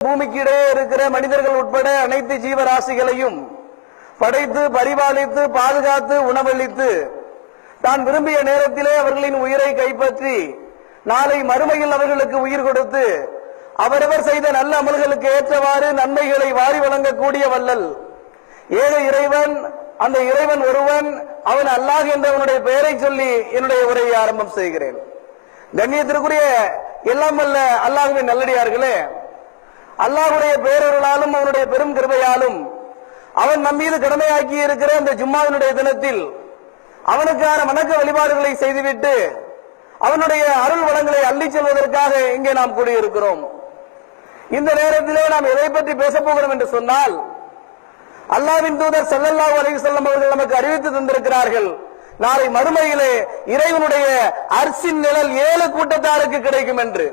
பூமிக்கு இடையே இருக்கிற மனிதர்கள் உட்பட அனைத்து ஜீவராசிகளையும் படைத்து பரிபாலித்து பாதுகாத்து உணவளித்து தான் விரும்பிய நேரத்திலே அவர்களின் உயிரை கைப்பற்றி நாளை மறுமையில் அவர்களுக்கு உயிர் கொடுத்து அவரவர் செய்த நல்ல அமல்களுக்கு ஏற்றவாறு நன்மைகளை வாரி வழங்கக்கூடிய வல்லல் ஏழை இறைவன். அந்த இறைவன் ஒருவன், அவன் அல்லாஹ் என்றவனுடைய பெயரை சொல்லி என்னுடைய உரையை ஆரம்பம் செய்கிறேன். கண்ணியத்திற்குரிய எல்லாம் வல்ல அல்லாஹ்வின் நல்லடியார்களே, அல்லாஹ்வுடைய பேரருளாலும் அவனுடைய பெரும் கிருபையாலும் அவன் நம் மீது கடமையாக்கி இருக்கிற இந்த ஜும்மாவினுடைய தினத்தில் அவனுக்கான வணக்க வழிபாடுகளை செய்துவிட்டு அவனுடைய அருள் வளங்களை அள்ளிச் செல்வதற்காக இங்கே நாம் கூடியிருக்கிறோம். இந்த நேரத்திலே நாம் எதை பற்றி பேசப் போகிறோம் என்று சொன்னால், அல்லாஹ்வின் தூதர் ஸல்லல்லாஹு அலைஹி வஸல்லம் அவர்கள் நமக்கு அறிவித்து தந்திருக்கிறார்கள், நாளை மறுமையிலே இறைவனுடைய அர்ஷின் நிழல் 7 கூட்டத்தாருக்கு கிடைக்கும் என்று.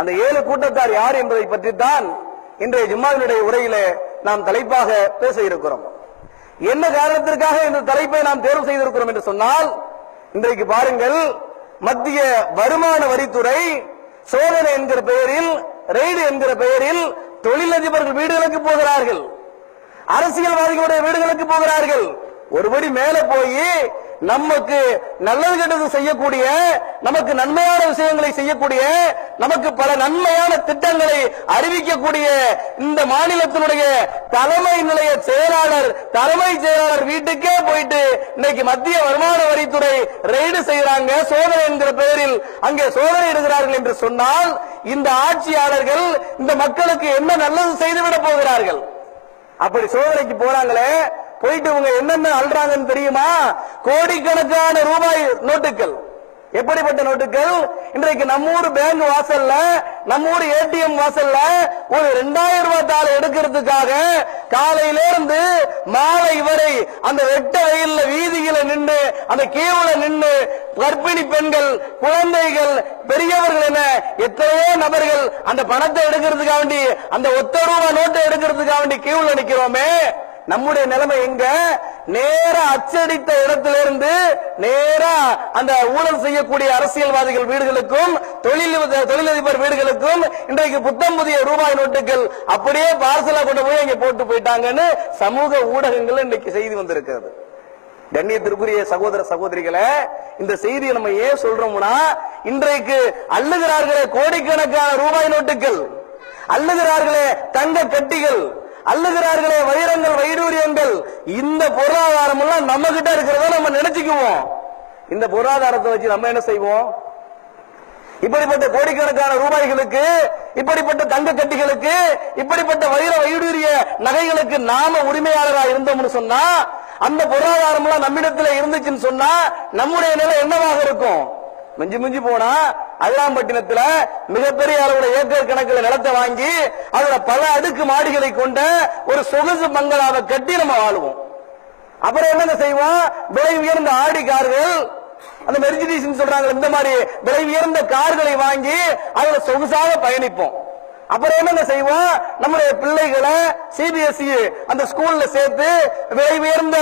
அந்த 7 கூட்டத்தார் யார் என்பதை பற்றித்தான் இன்றைய ஜும்மாவினுடைய உரையிலே நாம் தலைப்பாக பேச இருக்கிறோம். என்ன காரணத்திற்காக இந்த தலைப்பை நாம் தேர்வு செய்திருக்கிறோம் என்று சொன்னால், இன்றைக்கு பாருங்கள், மத்திய வருமான வரித்துறை சோதனை என்கிற பெயரில், ரெய்டு என்கிற பெயரில் தொழிலதிபர்கள் வீடுகளுக்கு போகிறார்கள், அரசியல்வாதிகளுடைய வீடுகளுக்கு போகிறார்கள். ஒருபடி மேல போய் நமக்கு நல்லது கெட்டது செய்யக்கூடிய, நமக்கு நன்மையான விஷயங்களை செய்யக்கூடிய, நமக்கு பல நன்மையான திட்டங்களை அறிவிக்கக்கூடிய இந்த மாநிலத்தினுடைய தலைமை நிலைய செயலாளர், தலைமைச் செயலாளர் வீட்டுக்கே போயிட்டு இன்னைக்கு மத்திய வருமான வரித்துறை ரெய்டு செய்யறாங்க, சோதனை என்கிற பெயரில் அங்கே சோதனை இடுகிறார்கள் என்று சொன்னால், இந்த ஆட்சியாளர்கள் இந்த மக்களுக்கு என்ன நல்லது செய்துவிட போகிறார்கள்? அப்படி சோதனைக்கு போறாங்களே, போயிட்டு இவங்க என்னென்ன அல்றாங்கன்னு தெரியுமா? கோடிக்கணக்கான ரூபாய் நோட்டுகள். எப்படிப்பட்ட நோட்டுகள்? இன்றைக்கு நம்ம ஊர் பேங்க் வாசல்ல, நம்ம ஊர் ஏடிஎம் வாசல்ல ஒரு 2000 ரூபாய் தாளை எடுக்கிறதுக்காக காலையிலிருந்து மாலை வரை அந்த வெட்ட வெயில்ல வீதியில நின்று, அந்த கீவுல நின்று கர்ப்பிணி பெண்கள், குழந்தைகள், பெரியவர்கள் என எத்தனையோ நபர்கள் அந்த பணத்தை எடுக்கிறதுக்காக வேண்டி, அந்த 1 ரூபாய் நோட்டை எடுக்கிறதுக்காக வேண்டி கீவுல நிக்கிறோமே. நம்முடைய நிலைமை எங்க? நேரா அச்சடித்த இடத்திலிருந்து நேரா அந்த ஊழல் செய்யக்கூடிய அரசியல்வாதிகள் வீடுகளுக்கும் தொழிலதிபர் வீடுகளுக்கும் இன்றைக்கு புத்தம் புதிய ரூபாய் நோட்டுகள் அப்படியே பார்சலா கொண்டு போய் அங்க போட்டு போயிட்டாங்கன்னு சமூக ஊடகங்கள் இன்னைக்கு செய்தி வந்திருக்கிறது. கண்ணியத்திற்குரிய சகோதர சகோதரிகளை, இந்த செய்தியை நம்ம ஏன் சொல்றோம்னா, இன்றைக்கு அள்ளுகிறார்களே கோடிக்கணக்கான ரூபாய் நோட்டுகள், அள்ளுகிறார்களே தங்க கட்டிகள், அள்ளுகிறார்களே வைரங்கள், வைடூரியங்கள், இந்த பொருளாதாரம் எல்லாம் நம்ம கிட்ட இருக்கிறத நம்ம நினைச்சுக்குவோம். இந்த பொருளாதாரத்தை வச்சு நம்ம என்ன செய்வோம்? இப்படிப்பட்ட கோடிக்கணக்கான ரூபாய்களுக்கு, இப்படிப்பட்ட தங்க கட்டிகளுக்கு, இப்படிப்பட்ட வைர வைடூரிய நகைகளுக்கு நாம உரிமையாளராக இருந்தோம்னு சொன்னா, அந்த பொருளாதாரம் எல்லாம் நம்மிடத்துல இருந்துச்சுன்னு சொன்னா நம்முடைய நிலை என்னவாக இருக்கும்? மிஞ்சி மிஞ்சி போனா அதிராம்பட்டினத்துல மிகப்பெரிய அளவுல ஏக்கர் கணக்கில் நிலத்தை வாங்கி அதுல பல அடுக்கு மாடிகளை கொண்ட ஒரு சொகுசு பங்களாவை கட்டி நம்ம வாழுவோம். அப்புறம் என்னங்க செய்வோம்? விலை உயர்ந்த ஆடி கார்கள், அந்த மெர்சிடிஸ் சொல்றாங்க, இந்த மாதிரி விலை உயர்ந்த கார்களை வாங்கி அதுல சொகுசாக பயணிப்போம். அப்புறம் என்னங்க செய்வோம்? நம்முடைய பிள்ளைகளை சிபிஎஸ்இ அந்த ஸ்கூல்ல சேர்த்து விலை உயர்ந்த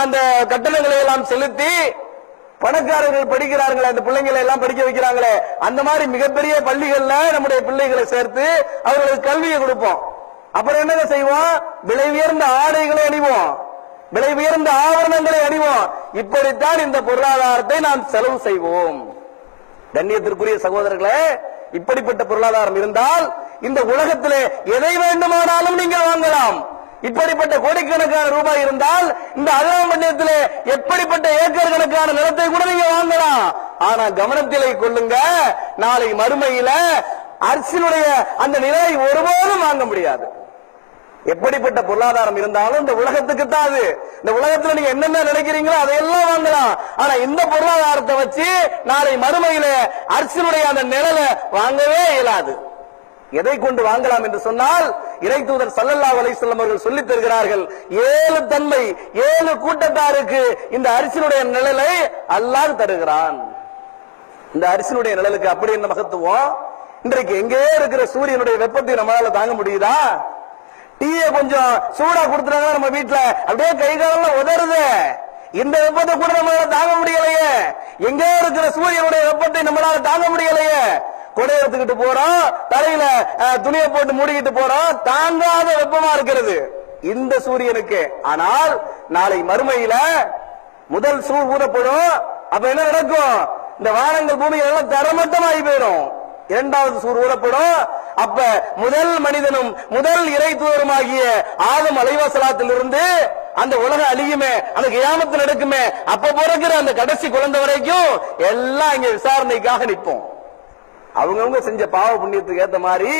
அந்த கட்டணங்களை எல்லாம் செலுத்தி பணக்காரர்கள் படிக்கிறார்களே, அந்த பிள்ளைங்களை எல்லாம் படிக்க வைக்கிறாங்களே, அந்த மாதிரி மிகப்பெரிய பள்ளிகள்ல நம்முடைய பிள்ளைகளை சேர்த்து அவர்களுக்கு கல்வியை கொடுப்போம். அப்புறம் என்னங்க செய்வோம்? விலை உயர்ந்த ஆடைகளை அணிவோம், விலை உயர்ந்த ஆவரணங்களை அணிவோம். இப்படித்தான் இந்த பொருளாதாரத்தை நாம் செலவு செய்வோம். கண்ணியத்திற்குரிய சகோதரர்களே, இப்படிப்பட்ட பொருளாதாரம் இருந்தால் இந்த உலகத்திலே எதை வேண்டுமானாலும் நீங்க வாங்கலாம். இப்படிப்பட்ட கோடிக்கணக்கான ரூபாய் இருந்தால் இந்த அதிராம்பட்டினத்திலே எப்படிப்பட்ட ஏக்கர் கணக்கான நிலத்தை கூட நீங்க வாங்கலாம். ஆனா கவனத்திலே கொள்ளுங்க, நாளை மறுமையில அரசினுடைய அந்த நிலையை ஒருபோதும் வாங்க முடியாது. எப்படிப்பட்ட பொருளாதாரம் இருந்தாலும் இந்த உலகத்துக்கு தான் அது. இந்த உலகத்துல நீங்க என்னென்ன நினைக்கிறீங்களோ அதையெல்லாம் வாங்கலாம். ஆனா இந்த பொருளாதாரத்தை வச்சு நாளை மறுமையில அரசினுடைய அந்த நிழலை வாங்கவே இயலாது. எதை கொண்டு வாங்கலாம் என்று சொன்னால், இறை தூதர் ஸல்லல்லாஹு அலைஹி வஸல்லம் அவர்கள் சொல்லித் தருகிறார்கள், 7 தன்மை 7 கூட்டத்தாருக்கு இந்த அரிசினுடைய நிழலை அல்லாஹ் தருகிறான். இந்த அரிசினுடைய நிழலுக்கு அப்படி என்ன மகத்துவம்? இன்றைக்கு எங்கே இருக்கிற சூரியனுடைய வெப்பத்தை நம்மளால தாங்க முடியுதா? டீயை கொஞ்சம் சூடா கொடுத்துட்டாங்கன்னா நம்ம வீட்டுல அப்படியே கை காலம் உதறுது. இந்த வெப்பத்தை கூட நம்மளால தாங்க முடியலையே. எங்கே இருக்கிற சூரியனுடைய வெப்பத்தை நம்மளால தாங்க முடியலையே. கொடை எடுத்துக்கிட்டு போறோம், தலையில துணியை போட்டு மூடிக்கிட்டு போறோம், தாங்காத வெப்பமா இருக்கிறது இந்த சூரியனுக்கு. ஆனால் நாளை மறுமையில முதல் சூர் ஊதப்படும். அப்ப என்ன நடக்கும்? இந்த வானங்கள் பூமிகள் எல்லாம் தரமட்டமாகி போயிடும். இரண்டாவது சூர் ஊதப்படும். அப்ப முதல் மனிதனும் முதல் இறை தூதருமாகிய ஆதம் அலைஹிஸ்ஸலாத்திலிருந்து அந்த உலகம் அழியுமே, அந்த கியாமத்து நடக்குமே, அப்ப பிறக்கிற அந்த கடைசி குழந்தை வரைக்கும் எல்லாம் இங்க விசாரணைக்காக நிற்போம். அவங்கவுங்க செஞ்ச பாவ புண்ணியத்துக்கு ஏத்த மாதிரி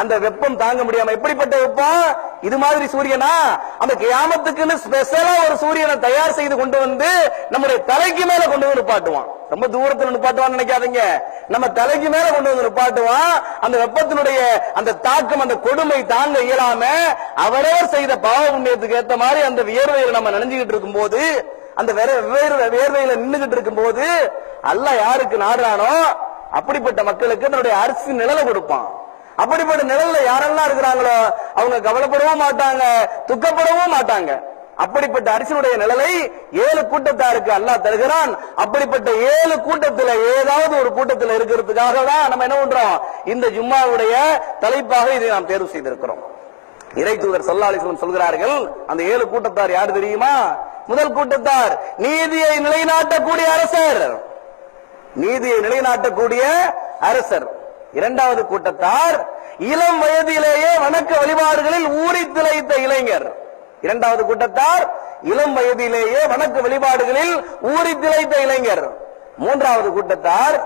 அந்த வெப்பம் தாங்க முடியாம. எப்படிப்பட்ட வெப்பம்? இது மாதிரி சூரியனா? அந்த கியாமத்துக்குன்னு ஸ்பெஷலா ஒரு சூரியனை தயார் செய்து கொண்டு வந்து நம்முடைய தலைக்கு மேல கொண்டு வந்து நிப்பாட்டுவான். ரொம்ப தூரத்துல நிப்பாட்டுவான்னு நினைக்காதீங்க, நம்ம தலைக்கு மேல கொண்டு வந்து நிப்பாட்டுவான். அந்த வெப்பத்தினுடைய அந்த தாக்கம், அந்த கொடுமை தாங்க இயலாம அவரவர் செய்த பாவ புண்ணியத்துக்கு ஏத்த மாதிரி அந்த வியர்வையில நம்ம நினைஞ்சுக்கிட்டு இருக்கும் போது, அந்த வேர்வையில நின்னுகிட்டு இருக்கும் போது அல்லாஹ் யாருக்கு நாடுறானோ அப்படிப்பட்ட மக்களுக்கு தன்னுடைய அரிசி நிழலை கொடுப்பான். அப்படிப்பட்ட நிழல்ல யாரெல்லாம் இருக்கிறாங்களோ அவங்க கவலைப்படவும் மாட்டாங்க, துக்கப்படவும் மாட்டாங்க. அப்படிப்பட்ட அரிசியுடைய நிழலை 7 கூட்டத்தாருக்கு அல்லாஹ் தருகிறான். அப்படிப்பட்ட 7 கூட்டத்தில் ஏதாவது ஒரு கூட்டத்தில் இருக்கிறதுக்காக தான் நம்ம என்ன பண்றோம்? இந்த ஜும்மாவுடைய தலைப்பாக இதை நாம் தேர்வு செய்திருக்கிறோம். இறை தூதர் ஸல்லல்லாஹு அலைஹி வஸல்லம் சொல்கிறார்கள், அந்த 7 கூட்டத்தார் யார் தெரியுமா? முதல் கூட்டத்தார் நீதியை நிலைநாட்டக்கூடிய அரசர், நீதியை நிலைநாட்டக்கூடிய அரசர். இரண்டாவது கூட்டத்தார் இளம் வயதிலேயே வணக்க வழிபாடுகளில் ஊறி திளைத்த இளைஞர். இரண்டாவது கூட்டத்தார் இளம் வயதிலேயே வணக்க வழிபாடுகளில் ஊறி திளைத்த இளைஞர். மூன்றாவது கூட்டத்தார்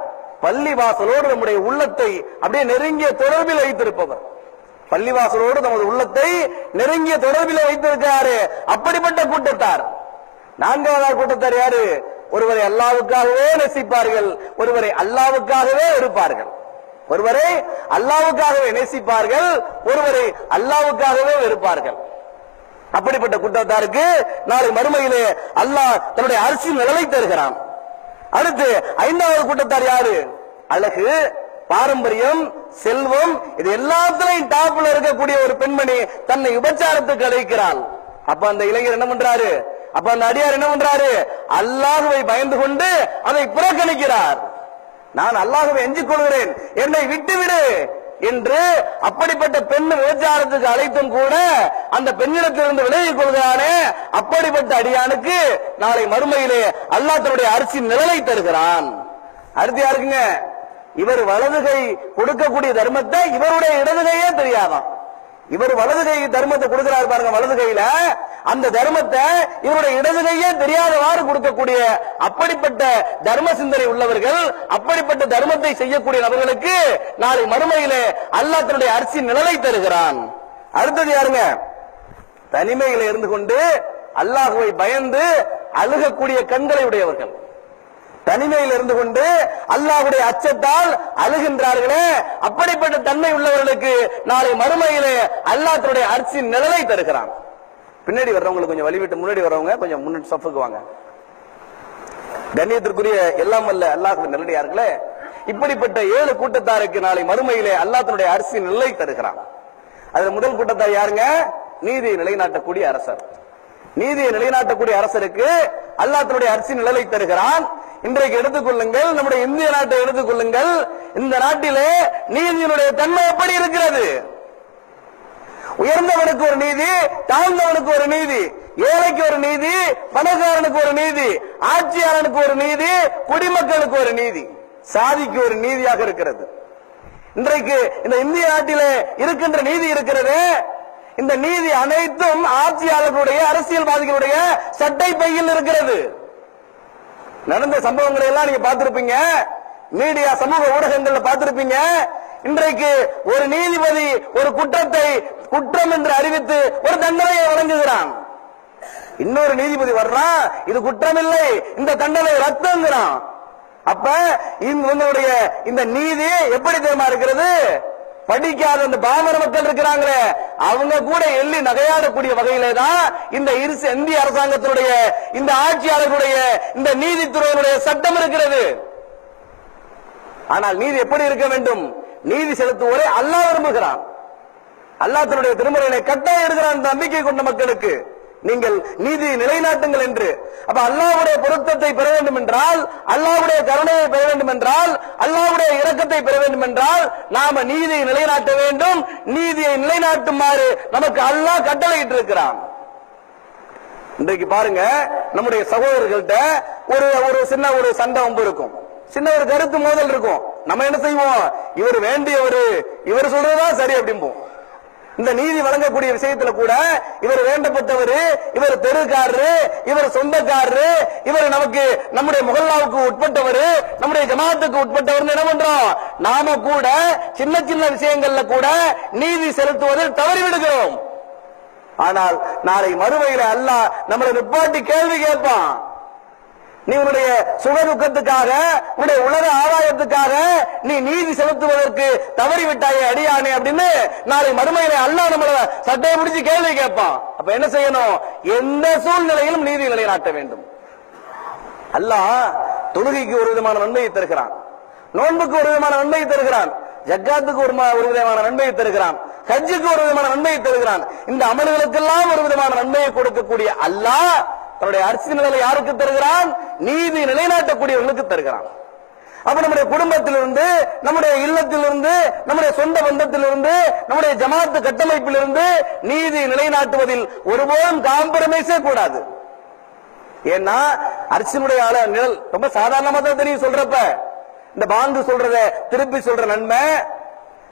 பள்ளிவாசலோடு நம்முடைய உள்ளத்தை அப்படியே நெருங்கிய தொடர்பில் வைத்திருப்பவர். பள்ளிவாசலோடு நமது உள்ளத்தை நெருங்கிய தொடர்பில் வைத்திருக்கிறாரு, அப்படிப்பட்ட கூட்டத்தார். நான்காவது கூட்டத்தார் யாரு? ஒருவரை அல்லாஹ்வுக்காகவே நேசிப்பார்கள், ஒருவரை அல்லாஹ்வுக்காகவே வெறுப்பார்கள். ஒருவரை அல்லாஹ்வுக்காகவே நேசிப்பார்கள், ஒருவரை அல்லாஹ்வுக்காகவே வெறுப்பார்கள். அப்படிப்பட்ட கூட்டத்தாருக்கு நாளை மறுமையிலே அல்லாஹ் தன்னுடைய அரிசி நிழலை தருகிறான். அடுத்து 5வது கூட்டத்தார் யாரு? அழகு, பாரம்பரியம், செல்வம், இது எல்லாத்திலையும் டாப்ல இருக்கக்கூடிய ஒரு பெண்மணி தன்னை விபச்சாரத்துக்கு அழைக்கிறாள். அப்ப அந்த இளைஞர் என்ன பண்றாரு? அப்ப அந்த அடியார் என்ன பண்றாரு? அல்லாஹ்வை பயந்து கொண்டு அதை புறக்கணிக்கிறார். நான் அல்லாஹ்வை எஞ்சிக் கொள்கிறேன், என்னை விட்டுவிடு என்று அப்படிப்பட்ட பெண் விபச்சாரத்துக்கு அழைத்தும் கூட அந்த பெண்ணிடத்திலிருந்து விலகிக் கொள்கிறானே, அப்படிப்பட்ட அடியானுக்கு நாளை மறுமையிலே அல்லாஹ் தன்னுடைய அரிசி நிழலை தருகிறான். அடுத்து யாருக்குங்க? இவர் வலதுகை கொடுக்கக்கூடிய தர்மத்தை இவருடைய இடதுகையே தெரியாதான். இவர் வலதுகை தர்மத்தை கொடுக்கிறார் பாருங்க, வலதுகையில அந்த தர்மத்தை இவருடைய இடதுகையே தெரியாதவாறு கொடுக்கக்கூடிய அப்படிப்பட்ட தர்ம சிந்தனை உள்ளவர்கள், அப்படிப்பட்ட தர்மத்தை செய்யக்கூடிய நபர்களுக்கு நாளை மறுமையிலே அல்லாஹ் தன்னுடைய அரிசி நிழலை தருகிறான். அடுத்தது யாருங்க? தனிமையில இருந்து கொண்டு அல்லாஹ்வை பயந்து அழுகக்கூடிய கண்களை உடையவர்கள். தனிமையில் இருந்து கொண்டு அல்லாஹ்வுடைய அச்சத்தால் அழுகின்றார்களே, அப்படிப்பட்ட தன்மை உள்ளவர்களுக்கு நாளை மறுமையிலே அல்லாஹ் தன்னுடைய அரிசி நிழலை தருகிறான். பின்னாடி வர்றவங்களுக்கு கொஞ்சம் வழிவிட்டு, முன்னாடி வர்றவங்க கொஞ்சம் முன்னாடி சஃபுக்கு வாங்க. கண்ணியத்திற்குரிய எல்லாம் வல்ல அல்லாஹ்வின் நல்லடியார்களே, இப்படிப்பட்ட 7 கூட்டத்தாருக்கு நாளை மறுமையிலே அல்லாஹ் தன்னுடைய அரிசி நிழலை தருகிறான். அதுல முதல் கூட்டத்தார் யாருங்க? நீதியை நிலைநாட்டக்கூடிய அரசர். நீதியை நிலைநாட்டக்கூடிய அரசருக்கு அல்லாஹ் தன்னுடைய அரிசி நிழலை தருகிறான். இன்றைக்கு எடுத்துக்கொள்ளுங்கள், நம்முடைய இந்திய நாட்டை எடுத்துக்கொள்ளுங்கள். இந்த நாட்டிலே நீதியினுடைய தன்மை எப்படி இருக்கிறது? உயர்ந்தவனுக்கு ஒரு நீதி, தாழ்ந்தவனுக்கு ஒரு நீதி, ஏழைக்கு ஒரு நீதி, பணக்காரனுக்கு ஒரு நீதி, ஆட்சியாளனுக்கு ஒரு நீதி, குடிமக்களுக்கு ஒரு நீதி, சாதிக்கு ஒரு நீதியாக இருக்கிறது. இன்றைக்கு இந்த இந்திய நாட்டிலே இருக்கின்ற நீதி இருக்கிறது. இந்த நீதி அனைத்தும் ஆட்சியாளர்களுடைய, அரசியல்வாதிகளுடைய சட்டை பையில் இருக்கிறது. நடந்த சம்பவங்களை எல்லாம் நீங்க பார்த்திருப்பீங்க, மீடியா சமூக ஊடகங்கள்ல பார்த்திருப்பீங்க. இன்றைக்கு ஒரு நீதிபதி ஒரு குற்றத்தை குற்றம் என்று அறிவித்து ஒரு தண்டனையை வழங்குகிறான். இன்னொரு நீதிபதி வர்றான், இது குற்றம் இல்லை, இந்த தண்டனை ரத்துங்கிறான். அப்ப இவங்களுடைய இந்த நீதி எப்படி தெரியுமா இருக்கிறது? படிக்காத அந்த பாமர மக்கள் இருக்கிறாங்களே, அவங்க கூட எள்ளி நகையாடக்கூடிய வகையிலே தான் இந்த இந்திய அரசாங்கத்தினுடைய, இந்த ஆட்சியாளர்களுடைய, இந்த நீதித்துறையினுடைய சட்டம் இருக்கிறது. ஆனால் நீதி எப்படி இருக்க வேண்டும்? நீதி செலுத்துவோரை அல்லாஹ் விரும்புகிறான். அல்லாஹ் தன்னுடைய திருமறையை கட்டாயம் எடுக்கிறான். நம்பிக்கை கொண்ட மக்களுக்கு நீங்கள் நீதியை நிலைநாட்டுங்கள் என்று. அப்ப அல்லாஹ்வுடைய பொருத்தத்தை பெற வேண்டும் என்றால், அல்லாஹ்வுடைய கருணையை பெற வேண்டும் என்றால், அல்லாஹ்வுடைய இரக்கத்தை பெற வேண்டும் என்றால் நாம நீதியை நிலைநாட்ட வேண்டும். நீதியை நிலைநாட்டுமாறு நமக்கு அல்லாஹ் கட்டளையிட்டு இருக்கிறான். இன்றைக்கு பாருங்க, நம்முடைய சகோதரர்கள்ட்ட ஒரு சின்ன ஒரு சண்டை வம்பு இருக்கும், சின்ன ஒரு கருத்து மோதல் இருக்கும். நம்ம என்ன செய்வோம், இவர் வேண்டியவரு, இவர் சொல்றதுதான் சரி அப்படிம்போம். இந்த நீதி வழங்கக்கூடிய விஷயத்துல கூட இவர் வேண்டப்பட்டவரு, இவர் தெருக்காரரு, இவர் சொந்தக்காரரு, இவர் நமக்கு நம்முடைய முகல்லாவுக்கு உட்பட்டவரு, நம்முடைய ஜமாத்துக்கு உட்பட்டவர் என்ன பண்றோம், நாம கூட சின்ன சின்ன விஷயங்கள்ல கூட நீதி செலுத்துவதில் தவறிவிடுகிறோம். ஆனால் நாளை மறுமையில அல்லாஹ் நம்மளை நிப்பாட்டி கேள்வி கேட்பான். நீ உன்னுடைய சுகதுக்கத்துக்காக, உன்னுடைய உலக ஆதாயத்துக்காக நீ நீதி செலுத்துவதற்கு தவறிவிட்டாயே அடியானே அப்படின்னு நாளை மறுமையில அல்லாஹ் நம்மள சட்டையை பிடிச்சு கேள்வி கேட்பான். அப்ப என்ன செய்யணும், எந்த சூழ்நிலையிலும் நீதி நிலைநாட்ட வேண்டும். அல்லாஹ் தொழுகைக்கு ஒரு விதமான நன்மையை தருகிறான், நோன்புக்கு ஒரு விதமான நன்மையை தருகிறான், ஜக்காத்துக்கு ஒரு விதமான நன்மையை தருகிறான், ஹஜ்ஜுக்கு ஒரு விதமான நன்மையை தருகிறான். இந்த அமல்களுக்கெல்லாம் ஒரு விதமான நன்மையை கொடுக்கக்கூடிய அல்லாஹ் தன்னுடைய அரிசி நிலை யாருக்கு தருகிறான், நீதி நிலைநாட்டக்கூடியவர்களுக்கு தருகிறான். அப்ப நம்முடைய குடும்பத்திலிருந்து, நம்முடைய இல்லத்திலிருந்து, நம்முடைய சொந்த பந்தத்திலிருந்து, நம்முடைய ஜமாத்து கட்டமைப்பிலிருந்து நீதி நிலைநாட்டுவதில் ஒருபோதும் காம்ப்ரமைஸே கூடாது. ஏன்னா அரிசினுடைய நிழல் ரொம்ப சாதாரணமா தான் தெரியும். சொல்றப்ப இந்த பாங்கு சொல்றத திருப்பி சொல்ற நன்மை,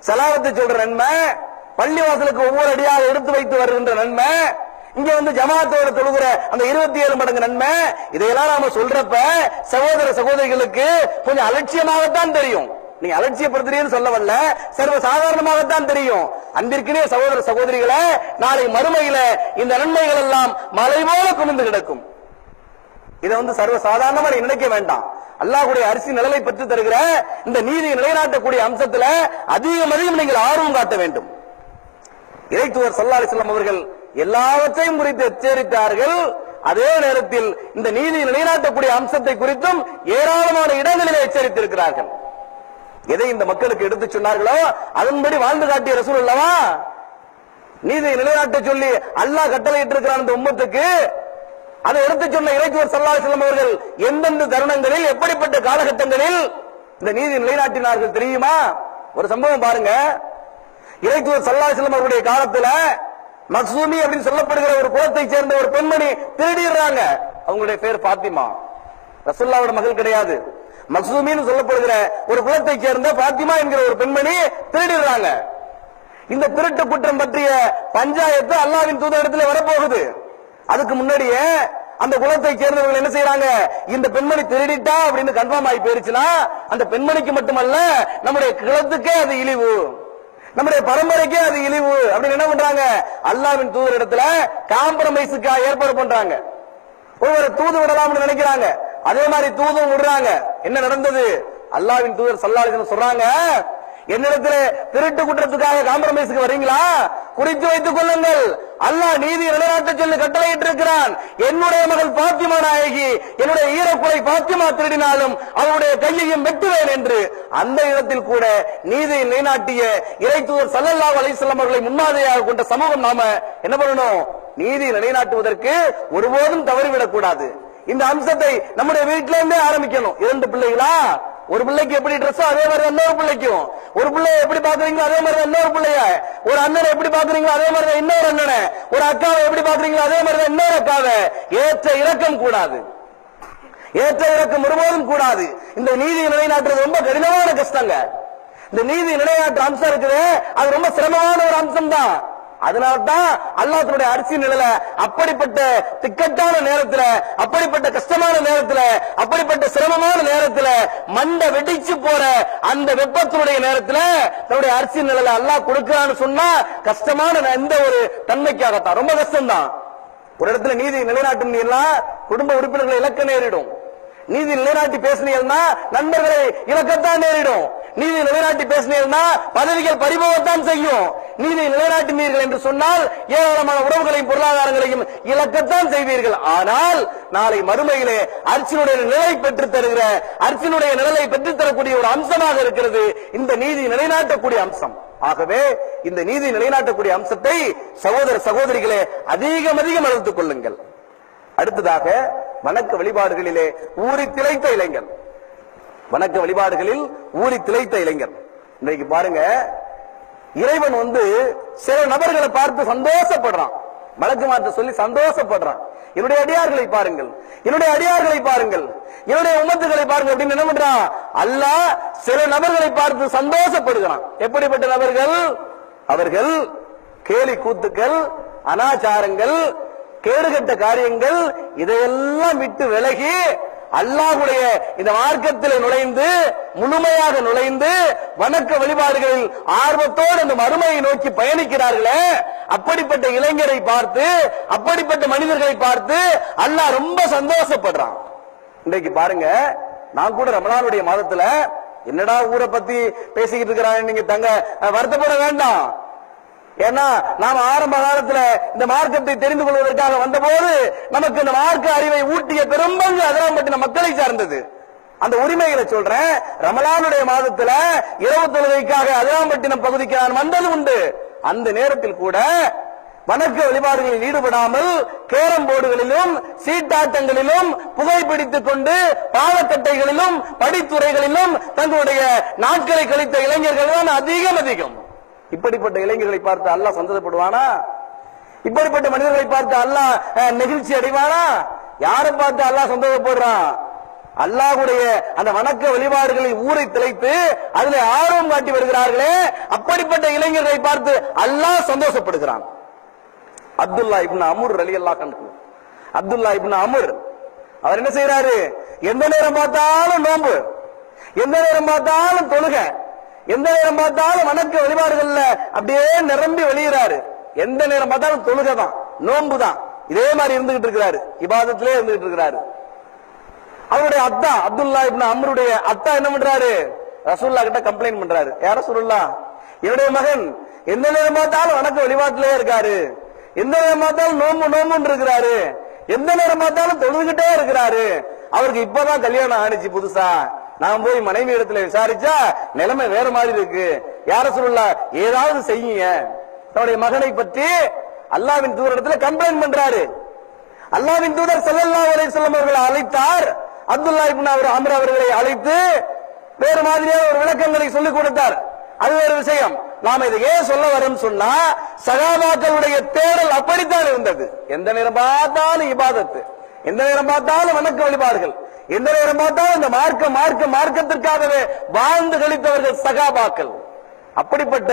சலாவத்தை சொல்ற நன்மை, பள்ளிவாசலுக்கு ஒவ்வொரு அடியாக எடுத்து வைத்து வருகின்ற நன்மை, இங்க வந்து ஜமாத்தோட தொழுகிற அந்த 27 மடங்கு நன்மை, இதையெல்லாம் நாம சொல்றப்ப சகோதர சகோதரிகளுக்கு கொஞ்சம் அலட்சியமாகத்தான் தெரியும். நீ அலட்சியப்படுத்துறீன்னு சொல்ல வரல, சர்வ சாதாரணமாகத்தான் தெரியும். அன்பிற்கினே சகோதர சகோதரிகளை, நாளை மறுமையில இந்த நன்மைகள் எல்லாம் மலை போல குமிந்து கிடக்கும். இதை வந்து சர்வ சாதாரணமா நினைக்க வேண்டாம். அல்லாஹ்வுடைய அரிசி நிழலை பெற்று தருகிற இந்த நீதியை நிலைநாட்டக்கூடிய அம்சத்துல அதிகம் நீங்கள் ஆர்வம் காட்ட வேண்டும். இறைத்தூதர் ஸல்லல்லாஹு அலைஹி வஸல்லம் அவர்கள் எல்லாவற்றையும் குறித்து எச்சரித்தார்கள். அதே நேரத்தில் இந்த நீதியை நிலைநாட்டக்கூடிய அம்சத்தை குறித்தும் ஏராளமான இடங்களில் எச்சரித்திருக்கிறார்கள். எதை இந்த மக்களுக்கு எடுத்து சொன்னார்களோ அதன்படி வாழ்ந்து காட்டிய ரசூல் அல்லவா. நீதியை நிலைநாட்ட சொல்லி அல்லாஹ் கட்டளையிட்டு இருக்கிறான் இந்த உம்மத்துக்கு. அதை எடுத்து சொன்ன இறைத்தூதர் ஸல்லல்லாஹு அலைஹி வஸல்லம் அவர்கள் எந்தெந்த தருணங்களில், எப்படிப்பட்ட காலகட்டங்களில் இந்த நீதி நிலைநாட்டினார்கள் தெரியுமா? ஒரு சம்பவம் பாருங்க. இறைத்தூதர் ஸல்லல்லாஹு அலைஹி வஸல்லம் அவருடைய காலத்துல மக்சூமி அப்படின்னு சொல்லப்படுகிற ஒரு குலத்தை சேர்ந்த ஒரு பெண்மணி திருடிடுறாங்க. அவங்களுடைய பேர் பாத்திமா, ரசூலுல்லாஹ்வோட மகள் கிடையாது. மக்சூமின்னு சொல்லப்படுகிற ஒரு குலத்தை சேர்ந்த பாத்திமா என்கிற ஒரு பெண்மணி திருடிடுறாங்க. இந்த திருட்டு குற்றம் பற்றிய பஞ்சாயத்து அல்லாஹ்வின் தூதரிடத்தில் வரப்போகுது. அதுக்கு முன்னாடியே அந்த குலத்தை சேர்ந்தவர்கள் என்ன செய்யறாங்க, இந்த பெண்மணி திருடிட்டா அப்படின்னு கன்ஃபார்ம் ஆகி போயிருச்சுன்னா அந்த பெண்மணிக்கு மட்டுமல்ல நம்முடைய குலத்துக்கே அது இழிவு, நம்முடைய பரம்பரைக்கே அது இழிவு அப்படின்னு என்ன பண்றாங்க, அல்லாஹ்வின் தூதர் இடத்துல காம்ப்ரமைஸுக்கு ஏற்பாடு பண்றாங்க. ஒருவரை தூது விடலாம்னு நினைக்கிறாங்க, அதே மாதிரி தூதும் விடுறாங்க. என்ன நடந்தது, அல்லாஹ்வின் தூதர் ஸல்லல்லாஹு அலைஹி வஸல்லம் சொல்றாங்க, என்னிடத்துல திருட்டு குற்றத்துக்காக காம்ப்ரமைஸுக்கு வரீங்களா, குறித்து வைத்துக் கொள்ளுங்கள், அல்லாஹ் நீதி நிலைநாட்ட சொல்லி கட்டளையிட்டு இருக்கிறான். என்னுடைய மகள் பாத்திமா நாயகி, என்னுடைய ஈரக்குலை பாத்திமா திருடினாலும் அவருடைய கையையும் வெட்டுவேன் என்று அந்த இடத்தில் கூட நீதியை நிலைநாட்டிய இறைத்தூதர் ஸல்லல்லாஹு அலைஹி வஸல்லம் அவர்களை முன்மாதிரியாக கொண்ட சமூகம் நாம என்ன பண்ணணும், நீதி நிலைநாட்டுவதற்கு ஒருபோதும் தவறிவிடக் கூடாது. இந்த அம்சத்தை நம்முடைய வீட்டில இருந்தே ஆரம்பிக்கணும். 2 பிள்ளைகளா, ஒரு பிள்ளைக்கு எப்படி ட்ரெஸ்ஸோ அதே மாதிரி இன்னொரு பிள்ளைக்கும், ஒரு பிள்ளைய எப்படி பாக்குறீங்களோ அதே மாதிரி இன்னொரு பிள்ளைய, ஒரு அண்ணனை எப்படி பாக்குறீங்களோ அதே மாதிரி இன்னொரு அண்ணனை, ஒரு அக்காவை எப்படி பாக்குறீங்களோ அதே மாதிரி இன்னொரு அக்காவை. ஏற்ற இறக்கம் கூடாது, ஏற்ற இறக்கம் ஒருபோதும் கூடாது. இந்த நீதியை நிலைநாட்டுறது ரொம்ப கடினமான கஷ்டங்க. இந்த நீதி நிலைநாட்டு அம்சம் இருக்குது, அது ரொம்ப சிரமமான ஒரு அம்சம் தான். அதனால்தான் அல்லாஹ் தன்னுடைய அரிசி நிழல அப்படிப்பட்ட திக்கட்டான நேரத்துல, அப்படிப்பட்ட கஷ்டமான நேரத்துல, அப்படிப்பட்ட சிரமமான நேரத்துல, மண்டை வெடிச்சு போற அந்த வெப்பத்தினுடைய நேரத்துல தன்னுடைய அரிசி நிழல அல்லாஹ் கொடுக்கிறான்னு சொன்னா கஷ்டமான எந்த ஒரு தன்மைக்காகத்தான். ரொம்ப கஷ்டம்தான். ஒரு இடத்துல நீதி நிலைநாட்டுனீங்கன்னா குடும்ப உறுப்பினர்களை இழக்க நேரிடும். நீதி நிலைநாட்டி பேசினீங்கன்னா நண்பர்களை இழக்கத்தான் நேரிடும். நீதி நிலைநாட்டி பேசினீங்கன்னா பதவிகள் பறிபோகத்தான் செய்யும். நீதி நிலைநாட்டினீர்கள் என்று சொன்னால் ஏராளமான உறவுகளையும் பொருளாதாரங்களையும் இழக்கத்தான் செய்வீர்கள். ஆனால் நாளை மறுமையிலே அர்ச்சினுடைய நிழலை பெற்றுத் தருகிற, அர்ச்சினுடைய நிழலை பெற்றுத் தரக்கூடிய ஒரு அம்சமாக இருக்கிறது இந்த நீதி நிலைநாட்டக்கூடிய அம்சம். ஆகவே இந்த நீதி நிலைநாட்டக்கூடிய அம்சத்தை சகோதர சகோதரிகளே அதிகம் வளர்த்துக் கொள்ளுங்கள். அடுத்ததாக வணக்க வழிபாடுகளிலே ஊறி திளைத்த இளைஞர். வணக்க வழிபாடுகளில் ஊறி திளைத்த இளைஞர். இன்றைக்கு பாருங்க, இறைவன் சில நபர்களை பார்த்து சந்தோஷப்படுறான், வழக்கு மாற்ற சொல்லி சந்தோஷப்படுறான். என்னுடைய அடியார்களை பாருங்கள், என்னுடைய அடியார்களை பாருங்கள், என்னுடைய உம்மத்துகளை பாருங்கள் அப்படின்னு என்ன பண்றான்? அல்லாஹ் சில நபர்களை பார்த்து சந்தோஷப்படுகிறான். எப்படிப்பட்ட நபர்கள்? அவர்கள் கேலி கூத்துக்கள், அனாச்சாரங்கள், கேடுகட்ட காரியங்கள் இதையெல்லாம் விட்டு விலகி அல்லாஹ்வுடைய இந்த மார்க்கத்தில் நுழைந்து முழுமையாக நுழைந்து வணக்க வழிபாடுகளில் ஆர்வத்தோடு அந்த மறுமையை நோக்கி பயணிக்கிறார்களே, அப்படிப்பட்ட இளைஞரை பார்த்து, அப்படிப்பட்ட மனிதர்களை பார்த்து அல்லாஹ் ரொம்ப சந்தோஷப்படுறான். இன்றைக்கு பாருங்க, நான் கூட ரமலானுடைய மாதத்துல என்னடா ஊரை பத்தி பேசிக்கிட்டு இருக்கிறாங்க, நீங்க தங்க வருத்தப்பட வேண்டாம். ஏன்னா நாம ஆரம்ப காலத்துல இந்த மார்க்கத்தை தெரிந்து கொள்வதற்காக வந்த போது நமக்கு இந்த மார்க்க அறிவை ஊட்டிய பெரும்பங்கு அதிராம்பட்டின மக்களை சார்ந்தது. அந்த உரிமைகளை சொல்றேன். ரமலானுடைய மாதத்துல இரவு தொழுகைக்காக அதிராம்பட்டினம் பகுதிக்கு நான் வந்தது உண்டு. அந்த நேரத்தில் கூட வணக்க வழிபாடுகளில் ஈடுபடாமல் கேரம் போர்டுகளிலும் சீட்டாட்டங்களிலும் புகைப்பிடித்துக் கொண்டு பாவக்கட்டைகளிலும் படித்துறைகளிலும் தங்களுடைய நாட்களை கழித்த இளைஞர்கள் தான் அதிகம். இப்படிப்பட்ட இளைஞர்களை பார்த்து அல்லாஹ் சந்தோஷப்படுவானா? இப்படிப்பட்ட மனிதர்களை பார்த்து அல்லாஹ் நெகிழ்ச்சி அடைவானா? யாரை பார்த்து அல்லாஹ் சந்தோஷப்படுறான்? அல்லாஹ்வுடைய அந்த வணக்க வழிபாடுகளில் ஊரை திளைத்து அதில் ஆர்வம் காட்டி வருகிறார்களே, அப்படிப்பட்ட இளைஞர்களை பார்த்து அல்லாஹ் சந்தோஷப்படுகிறான். அப்துல்லா இப்னு அம்ர் ரலியல்லாஹு அன்ஹு, அப்துல்லா இப்னு அம்ர் அவர் என்ன செய்யறாரு? எந்த நேரம் பார்த்தாலும் நோன்பு, எந்த நேரம் பார்த்தாலும் தொழுகை, எந்த நேரம் பார்த்தாலும் வணக்க வழிபாடுகள்ல அப்படியே நிரம்பி வெளியிறாரு. எந்த நேரம் பார்த்தாலும் தொழுகை தான், நோன்பு தான், இதே மாதிரி இருந்துகிட்டு இருக்கிறாரு, இபாதத்திலே இருந்துகிட்டு இருக்கிறாரு. அவருடைய அத்தா அப்துல்லா இப்னு அம்ருடைய அத்தா என்ன பண்றாரு? ரசூலுல்லாஹ் கிட்ட கம்ப்ளைண்ட் பண்றாரு. யார் ரசூலுல்லாஹ், என்னுடைய மகன் எந்த நேரம் பார்த்தாலும் வணக்க வழிபாட்டிலே இருக்காரு, எந்த நேரம் பார்த்தாலும் நோம்புன்னு இருக்கிறாரு, எந்த நேரம் பார்த்தாலும் தொழுதுகிட்டே இருக்கிறாரு. அவருக்கு இப்பதான் கல்யாணம் ஆனிச்சு புதுசா. நான் போய் மனைவி இடத்துல விசாரிச்சா நிலைமை வேற மாதிரி இருக்கு. யார ரசூலுல்லாஹ் ஏதாவது செய்யுங்க. தன்னுடைய மகனை பற்றி அல்லாஹ்வின் தூதரிடத்துல கம்ப்ளைண்ட் பண்றாரு. அல்லாஹ்வின் தூதர் ஸல்லல்லாஹு அலைஹி வஸல்லம் அவர்களை அழைத்தார். அப்துல்லா இப்னு அம்ர் அவர்களை அழைத்து வேறு மாதிரியான ஒரு விளக்கங்களை சொல்லிக் கொடுத்தார். அது ஒரு விஷயம். நாம இதை ஏன் சொல்ல வரோம் சொன்னா, சகாபாக்களுடைய தேடல் அப்படித்தான் இருந்தது. எந்த நேரம் பார்த்தாலும் இபாதத்து, எந்த நேரம் பார்த்தாலும் வணக்க வழிபாடுகள், எந்த நேரம் பார்த்தாலும் இந்த மார்க்கத்திற்காகவே வாழ்ந்து கழித்தவர்கள் சகாபாக்கள். அப்படிப்பட்ட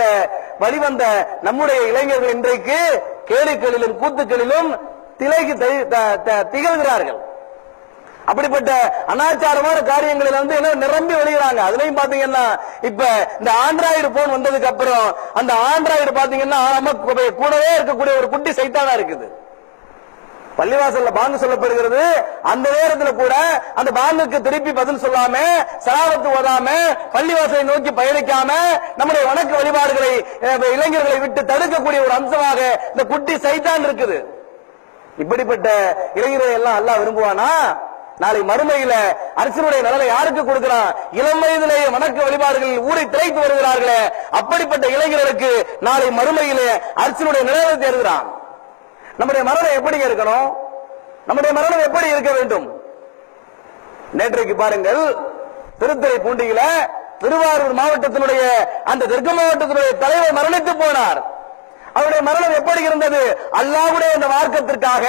வழிவந்த நம்முடைய இளைஞர்கள் இன்றைக்கு கேளிகளிலும் கூத்துக்களிலும் திகழ்கிறார்கள். அப்படிப்பட்ட அனாச்சாரமான காரியங்களில் என்ன நிரம்பி வெளியிறாங்க. அதுலயும் பாத்தீங்கன்னா இப்ப இந்த ஆண்ட்ராய்டு போன் வந்ததுக்கு அப்புறம் அந்த ஆண்ட்ராய்டு பாத்தீங்கன்னா நமக்கு கூடவே இருக்கக்கூடிய ஒரு குட்டி சைத்தானா இருக்குது. பள்ளிவாசல்ல பாங்கு சொல்லப்படுகிறது, அந்த நேரத்தில் கூட அந்த பாங்குக்கு திருப்பி பதில் சொல்லாம, சலாவத்து ஓதாம, பள்ளிவாசலை நோக்கி பயணிக்காம நம்முடைய வணக்க வழிபாடுகளை இளைஞர்களை விட்டு தடுக்கக்கூடிய ஒரு அம்சமாக இந்த குட்டி சைத்தான் இருக்குது. இப்படிப்பட்ட இளைஞர்களை எல்லாம் அல்லாஹ் விரும்புவானா? நாளை மறுமையில அரசனுடைய நலனை யாருக்கு கொடுக்கிறான்? இளம் வயதிலேயே வணக்க வழிபாடுகளில் ஊரை திளைத்து வருகிறார்களே, அப்படிப்பட்ட இளைஞர்களுக்கு நாளை மறுமையிலே அரசனுடைய நிலையை தேடுகிறான். நம்முடைய மரணம் எப்படி இருக்கணும்? நம்முடைய மரணம் எப்படி இருக்க வேண்டும்? நேற்றைக்கு பாருங்கள், திருத்துறைப்பூண்டியில திருவாரூர் மாவட்டத்தினுடைய அந்த தெற்கு மாவட்டத்தினுடைய தலைவர் மரணித்து போனார். அவருடைய மரணம் எப்படி இருந்தது? அல்லாஹ்வுடைய இந்த மார்க்கத்திற்காக,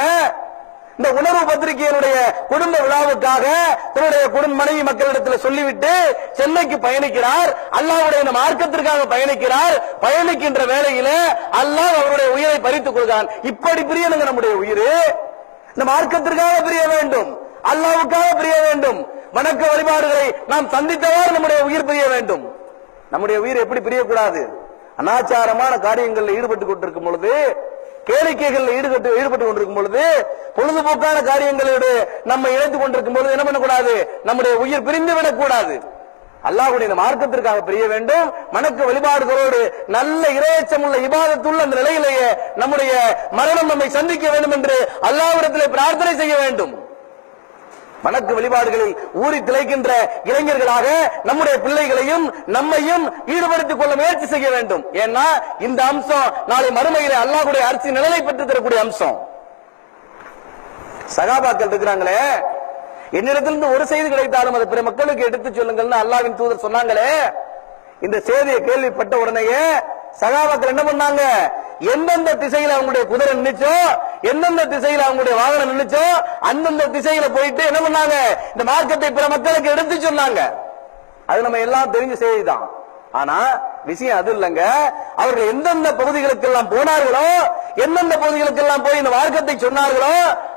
இந்த உணர்வு பத்திரிகையினுடைய குடும்ப விழாவுக்காக தன்னுடைய குடும்ப மனைவி மக்களிடத்தில் சொல்லிவிட்டு சென்னைக்கு பயணிக்கிறார். அல்லாஹ்வுடைய இந்த மார்க்கத்திற்காக பயணிக்கிறார். பயணிக்கின்ற வேளையில அல்லாஹ் அவருடைய உயிரை பறித்துக் கொள்கிறான். இப்படி பிரியனுங்க நம்முடைய உயிர். இந்த மார்க்கத்திற்காக பிரிய வேண்டும், அல்லாஹ்வுக்காக பிரிய வேண்டும். வணக்க வழிபாடுகளை நாம் சந்தித்தவாறு நம்முடைய உயிர் பிரிய வேண்டும். நம்முடைய உயிர் எப்படி பிரியக்கூடாது? அனாச்சாரமான காரியங்களில் ஈடுபட்டுக் கொண்டிருக்கும் பொழுது, கேளிக்கைகளில் ஈடுபட்டு கொண்டிருக்கும் பொழுது, பொழுதுபோக்கான காரியங்களோடு நம்ம இணைத்துக் கொண்டிருக்கும் பொழுது என்ன பண்ணக்கூடாது? நம்முடைய உயிர் பிரிந்து விடக்கூடாது. அல்லாஹ்வுடைய மார்க்கத்திற்காக பிரிய வேண்டும். வணக்க வழிபாடுகளோடு நல்ல இறையச்சமுள்ள இபாதத்துள்ள அந்த நிலையிலேயே நம்முடைய மரணம் நம்மை சந்திக்க வேண்டும் என்று அல்லாஹ்விடத்திலே பிரார்த்தனை செய்ய வேண்டும். வணக்க வழிபாடுகளில் ஊறி திளைக்கின்ற இளைஞர்களாக நம்முடைய பிள்ளைகளையும் நம்மையும் ஈடுபடுத்திக் கொள்ள முயற்சி செய்ய வேண்டும். ஏன்னா இந்த அம்சம் நாளை மறுமையிலே அல்லாஹ்வுடைய அரிசி நிழலை பெற்று தரக்கூடிய அம்சம். சகாபாக்கள் இருக்கிறாங்களே, என்னிடத்திலிருந்து ஒரு செய்தி கிடைத்தாலும் அதை பிற மக்களுக்கு எடுத்துச் சொல்லுங்கள்னு அல்லாஹ்வின் தூதர் சொன்னாங்களே. இந்த செய்தியை கேள்விப்பட்ட உடனேயே சகாபாக்கள் என்ன பண்ணாங்க, எந்தெந்த திசையில அவங்களுடைய குதிரை நின்னுச்சோ, எந்தெந்த திசையில அவங்களுடைய வாகனம் நின்னுச்சோ அந்தந்த திசையில போயிட்டு என்ன பண்ணாங்க, இந்த மார்க்கத்தை பிற மக்களுக்கு எடுத்து சொன்னாங்க. அது நம்ம எல்லாம் தெரிஞ்ச செய்தி தான். ஆனா விஷயம் அது இல்லைங்க. அவர்கள் எந்தெந்த பகுதிகளுக்கு எல்லாம் போனார்களோ, எந்தெந்த பகுதிகளுக்கு எல்லாம் போய் இந்த மார்க்கத்தை சொன்னார்களோ,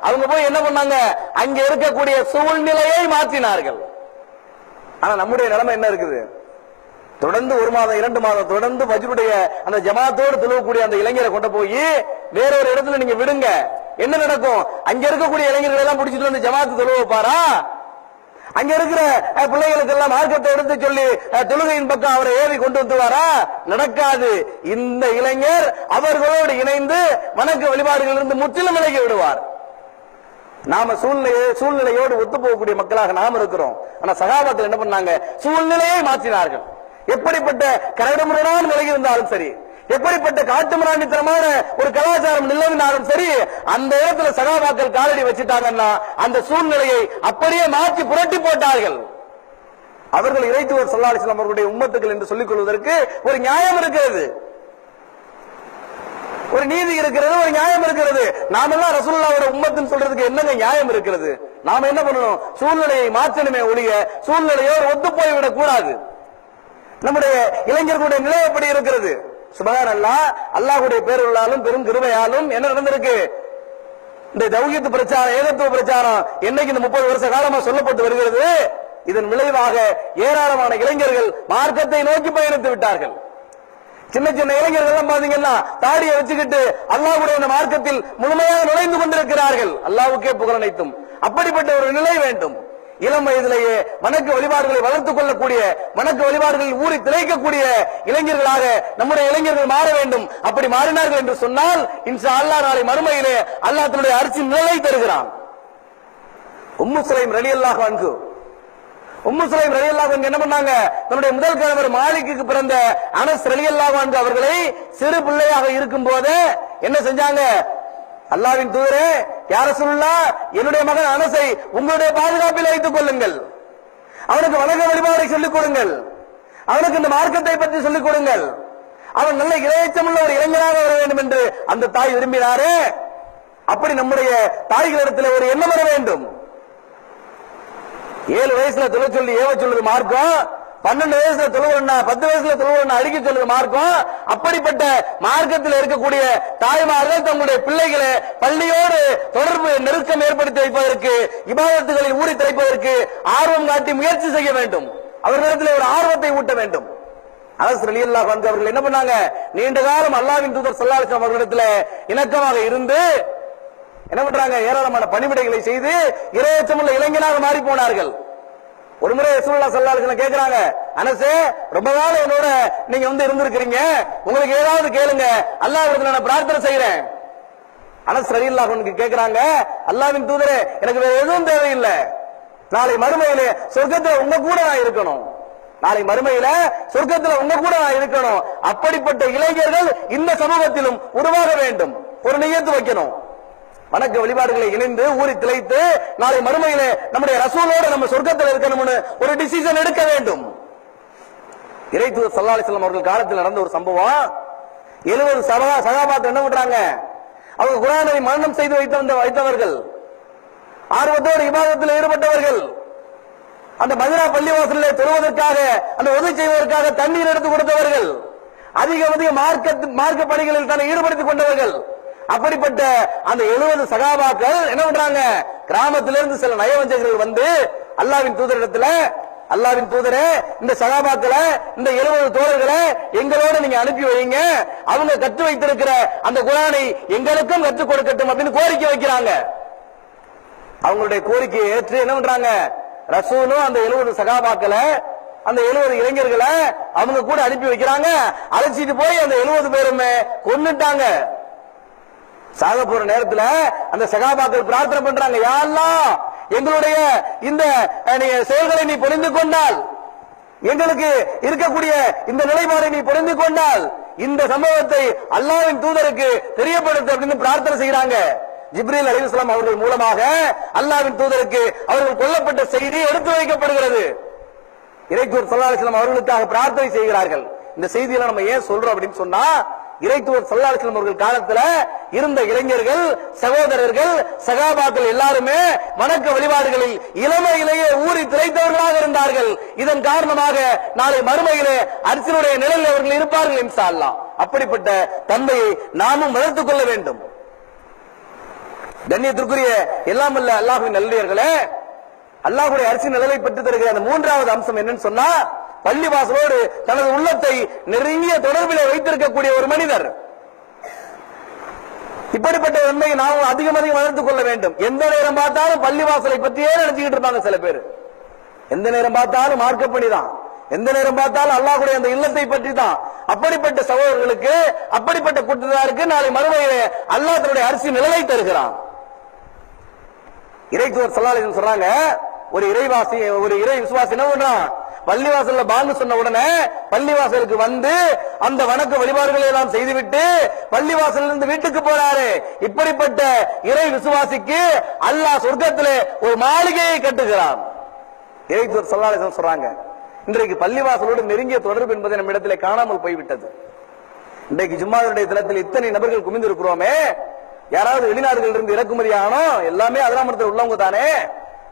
அவங்க போய் என்ன பண்ணாங்க, அங்க இருக்கக்கூடிய சூழ்நிலையை மாற்றினார்கள். ஆனா நம்முடைய நிலைமை என்ன இருக்குது, தொடர்ந்து 1 மாதம் 2 மாதம் தொடர்ந்து ஃபஜ்ருடைய அந்த ஜமாத்தோடு தொழுவக்கூடிய அந்த இளைஞரை கொண்டு போய் வேற ஒரு இடத்துல நீங்க விடுங்க, என்ன நடக்கும்? அங்க இருக்கக்கூடிய இளைஞர்கள் எல்லாம் பிடிச்சிட்டு வந்து ஜமாத்து தொழுவ வைப்பாரா? அங்க இருக்கிற பிள்ளைகளுக்கு எல்லாம் மார்க்கத்தை எடுத்து சொல்லி தொழுகையின் பக்கம் அவரை ஏறி கொண்டு வந்துவாரா? நடக்காது. இந்த இளைஞர் அவர்களோடு இணைந்து வணக்க வழிபாடுகள் இருந்து முற்றிலும் விலகி விடுவார். நாம சூழ்நிலையோடு ஒத்து போகக்கூடிய மக்களாக நாம் இருக்கிறோம். ஆனா சகாபாக்கள் என்ன பண்ணாங்க, சூழ்நிலையை மாற்றினார்கள். எப்படிப்பட்ட கரடுமுரடான நிலை இருந்தாலும் சரி, எப்படிப்பட்ட காட்டுமிராண்டித்தனமான ஒரு கலாச்சாரம் நிலவினாலும் சரி, அந்த இடத்துல சகாபாக்கள் காலடி வச்சுட்டாங்கன்னா அந்த சூழ்நிலையை அப்படியே மாற்றி புரட்டி போட்டார்கள். அவர்கள் இறைத்தூதர் ஸல்லல்லாஹு அலைஹி வஸல்லம் அவர்களுடைய உம்மத்துக்கள் என்று சொல்லிக் கொள்வதற்கு ஒரு நியாயம் இருக்கிறது, ஒரு நீதி இருக்கிறது, ஒரு நியாயம் இருக்கிறது. நாமெல்லாம் ரசூலுல்லாஹ்வுடைய உம்மத்துன்னு சொல்றதுக்கு என்னங்க நியாயம் இருக்கிறது? நாம என்ன பண்ணணும், சூழ்நிலையை மாற்றணுமே ஒழிய சூழ்நிலையோடு ஒத்து போய்விடக் கூடாது. நம்முடைய இளைஞர்களுடைய நிலை எப்படி இருக்கிறது? சுப்ஹானல்லாஹ், அல்லாஹ்வுடைய பேரருளாலும் பெரும் கிருபையாலும் என்ன நடந்திருக்கு, இந்த தௌஹீத் பிரச்சாரம், ஏகத்துவ பிரச்சாரம் என்னைக்கு இந்த 30 வருஷ காலமா சொல்லப்பட்டு வருகிறது. இதன் விளைவாக ஏராளமான இளைஞர்கள் மார்க்கத்தை நோக்கி பயணித்து விட்டார்கள். சின்ன சின்ன இளைஞர்கள் எல்லாம் பாத்தீங்கன்னா தாடியை வச்சுக்கிட்டு அல்லாஹ்வுடைய மார்க்கத்தில் முழுமையாக நுழைந்து கொண்டிருக்கிறார்கள். அல்லாஹ்வுக்கே புகழ் அனைத்தும். அப்படிப்பட்ட ஒரு நிலை வேண்டும். இளம் வயதிலேயே வணக்க வழிபாடுகளை வளர்த்துக் கொள்ளக்கூடிய, வணக்க வழிபாடுகளில் ஊறி திளைக்கக்கூடிய இளைஞர்களாக நம்முடைய இளைஞர்கள் மாற வேண்டும். அப்படி மாறினார்கள் என்று சொன்னால் இன்ஷா அல்லாஹ் நாளை மறுமையிலே அல்லாஹ் தன்னுடைய அரிசியின் நிழலை தருகிறான். உம்மு சுலைம் ரலியல்லாஹு அன்ஹு, உம்மு சுலைம் ரலியல்லாஹு அன்ஹு என்ன பண்ணாங்க, தன்னுடைய முதல் கணவர் மாலிக்கு பிறந்த அனஸ் ரலியல்லாஹு அன்ஹு அவர்களை சிறு பிள்ளையாக இருக்கும் போது என்ன செஞ்சாங்க, அல்லாஹ்வின் தூதரே யா ரசூலுல்லாஹ், என்னுடைய மகன் அனஸை உங்களுடைய பாதுகாப்பில் வைத்துக் கொள்ளுங்கள், அவனுக்கு வணக்க வழிபாடை சொல்லிக் கொடுங்கள், அவனுக்கு இந்த மார்க்கத்தை பற்றி சொல்லிக் கொடுங்கள், அவன் நல்ல இளையச்சமுள்ள ஒரு இளைஞராக வர வேண்டும் என்று அந்த தாய் விரும்பினாரே. அப்படி நம்முடைய தாய்களிடத்தில் ஒரு எண்ணம் வர வேண்டும். 7 வயசுல தொழ சொல்லி ஏவ சொல்லுது மார்க்கம், 12 வயசுல தொழுவா, 10 வயசுல தொழுவா அடிக்க சொல்லுது மார்க்கம். அப்படிப்பட்ட மார்க்கத்தில் இருக்கக்கூடிய தாய்மார்கள் தங்களுடைய பிள்ளைகளை பள்ளியோடு தொடர்பு நெருக்கம் ஏற்படுத்தி வைப்பதற்கு, இபாதத்துகளில் ஊறி திளைப்பதற்கு ஆர்வம் காட்டி முயற்சி செய்ய வேண்டும். அவர்களிடத்தில் ஒரு ஆர்வத்தை ஊட்ட வேண்டும். அனஸ் ரலியல்லாஹு அன்ஹு அவர்கள் என்ன பண்ணாங்க, நீண்ட காலம் அல்லாஹ்வின் தூதர் ஸல்லல்லாஹு அலைஹி வஸல்லம் அவர்களிடத்தில் இணக்கமாக இருந்து என்ன பண்றாங்க, ஏராளமான பணிவிடைகளை செய்து இறையச்சமுள்ள இளைஞனாக மாறி போனார்கள். ஒரு முறை ரசூலுல்லாஹ் ஸல்லல்லாஹு அலைஹி வஸல்லம் கேக்குறாங்க, அனஸே ரொம்ப நாள் என்னோட நீங்க இருந்திருக்கிறீங்க, உங்களுக்கு ஏதாவது கேளுங்க, அல்லாஹ்விடத்துல நான் பிரார்த்தனை செய்யறேன். அனஸ் ரலியல்லாஹு அன்ஹு கேக்குறாங்க, அல்லாஹ்வின் தூதரே எனக்கு வேற எதுவும் தேவையில்லை, நாளை மறுமையிலே சொர்க்கத்துல உங்க கூட நான் இருக்கணும், நாளை மறுமையில சொர்க்கத்துல உங்க கூட நான் இருக்கணும். அப்படிப்பட்ட இளைஞர்கள் இந்த சமூகத்திலும் உருவாக வேண்டும். ஒரு நியத்து வைக்கணும், வணக்க வழிபாடுகளை இணைந்து ஊறி திளைத்து நாளை மறுமையிலே நம்முடைய ரசூலோடு நம்ம சொர்க்கத்தில் இருக்கணும்னு ஒரு டிசிஷன் எடுக்க வேண்டும். இறைத்தூதர் ஸல்லல்லாஹு அலைஹி வஸல்லம் அவர்கள் காலத்தில் நடந்த ஒரு சம்பவம். 70 சகாபாக்கள் என்ன பண்றாங்க, அவங்க குர்ஆனை மனனம் செய்து வைத்தவர்கள், ஆர்வத்தோடு இபாதத்தில் ஈடுபட்டவர்கள், அந்த மதீனா பள்ளிவாசலிலே தொழுவதற்காக, அந்த உதவி செய்வதற்காக தண்ணீர் எடுத்து கொடுத்தவர்கள், அதிக மார்க்க பணிகளில் தன்னை ஈடுபடுத்திக் கொண்டவர்கள். அப்படிப்பட்ட அந்த 70 சகாபாக்கள் என்ன பண்றாங்க, கிராமத்திலிருந்து சில நயவஞ்சகர்கள் வந்து அல்லாஹ்வின் தூதரிடத்துல, அல்லாஹ்வின் தூதரே இந்த சகாபாக்களை, இந்த 70 தோழர்களை எங்களோட நீங்க அனுப்பி வைங்க, அவங்க கற்று வைத்திருக்கிற அந்த குர்ஆனை எங்களுக்கும் கற்றுக் கொடுக்கட்டும் அப்படின்னு கோரிக்கை வைக்கிறாங்க. அவங்களுடைய கோரிக்கையை ஏற்று என்ன பண்றாங்க, ரசூலும் அந்த 70 சகாபாக்களை, அந்த 70 இளைஞர்களை அவங்க கூட அனுப்பி வைக்கிறாங்க. அழைச்சிட்டு போய் அந்த 70 பேருமே கொன்னுட்டாங்க. சாக போற நேரத்துல அந்த சகாபாக்கள் பிரார்த்தனை பண்றாங்க, யா அல்லாஹ் எங்களுடைய இந்த செயல்களை நீ புரிந்து கொண்டால், எங்களுக்கு இருக்கக்கூடிய இந்த நிலைப்பாடை நீ புரிந்து கொண்டால் இந்த சம்பவத்தை அல்லாஹ்வின் தூதருக்கு தெரியப்படுத்த அப்படின்னு பிரார்த்தனை செய்யறாங்க. ஜிப்ரீல் அலைஹிஸ்ஸலாம் அவர்கள் மூலமாக அல்லாஹ்வின் தூதருக்கு அவர்கள் கொல்லப்பட்ட செய்தி எடுத்து வைக்கப்படுகிறது. இறைத்தூதர் ஸல்லல்லாஹு அலைஹி வஸல்லம் அவர்களுக்காக பிரார்த்தனை செய்கிறார்கள். இந்த செய்தியில நம்ம ஏன் சொல்றோம் அப்படின்னு சொன்னா, இறைத்தூதர் ஸல்லல்லாஹு அலைஹி வஸல்லம் அவர்கள் காலத்துல இருந்த இளைஞர்கள், சகோதரர்கள், சகாபாக்கள் எல்லாருமே வணக்க வழிபாடுகளில் இளமையிலேயே ஊறி திளைத்தவர்களாக இருந்தார்கள். இதன் காரணமாக நாளை மறுமையிலே அரிசினுடைய நிழலில் அவர்கள் இருப்பார்கள் இன்ஷா அல்லாஹ். அப்படிப்பட்ட தன்மையை நாமும் வளர்த்துக் கொள்ள வேண்டும். கண்ணியத்திற்குரிய எல்லாம் அல்ல அல்லாஹ்வின் நல்லடியார்களே, அல்லாஹ்வுடைய அரிசி நிழலை பெற்று தருகிற அந்த மூன்றாவது அம்சம் என்னன்னு சொன்னா, பள்ளிவாசலோடு தனது உள்ளத்தை நெருங்கிய தொடர்பிலே வைத்திருக்கக்கூடிய ஒரு மனிதர். இப்படிப்பட்ட உண்மையை நாம் அதிகம் வளர்த்துக் கொள்ள வேண்டும். எந்த நேரம் பார்த்தாலும் பள்ளிவாசலை பற்றியே நினைச்சுக்கிட்டு இருப்பாங்க சில பேர். எந்த நேரம் பார்த்தாலும் மார்க்கப்படி தான், எந்த நேரம் பார்த்தாலும் அல்லாஹ்வுடைய அந்த இல்லத்தை பற்றி தான். அப்படிப்பட்ட சகோதரர்களுக்கு, அப்படிப்பட்ட கூட்டத்தாருக்கு நாளை மறுமையிலே அல்லாஹ் தன்னுடைய அரிசி நிழலை தருகிறான். இறைத்தூதர் ஸல்லல்லாஹு அலைஹி வஸல்லம் சொல்றாங்க, ஒரு இறைவாசி, ஒரு இறை விசுவாசி என்ன பண்றான், பள்ளிவாசல்ல பாங்கு சொன்ன உடனே பள்ளிவாசலுக்கு வந்து அந்த வணக்க வழிபாடுகளை எல்லாம் செய்துவிட்டு பள்ளிவாசல்ல இருந்து வீட்டுக்கு போறாரு. இப்படிப்பட்ட இறை விசுவாசிக்கு அல்லாஹ் சொர்க்கத்திலே ஒரு மாளிகையை கட்டுகிறான். இறைத்தூதர் ஸல்லல்லாஹு அலைஹி வஸல்லம் சொல்றாங்க, இன்றைக்கு பள்ளிவாசலோடு நெருங்கிய தொடர்பு என்பது நம்ம இடத்திலே காணாமல் போய்விட்டது. இன்றைக்கு ஜும்மாவுடைய தினத்தில் இத்தனை நபர்கள் குமிந்திருக்கிறோமே, யாராவது வெளிநாடுகளில் இருந்து இறக்குமதி ஆகணும், எல்லாமே அதிராமத்தில் உள்ளவங்க தானே.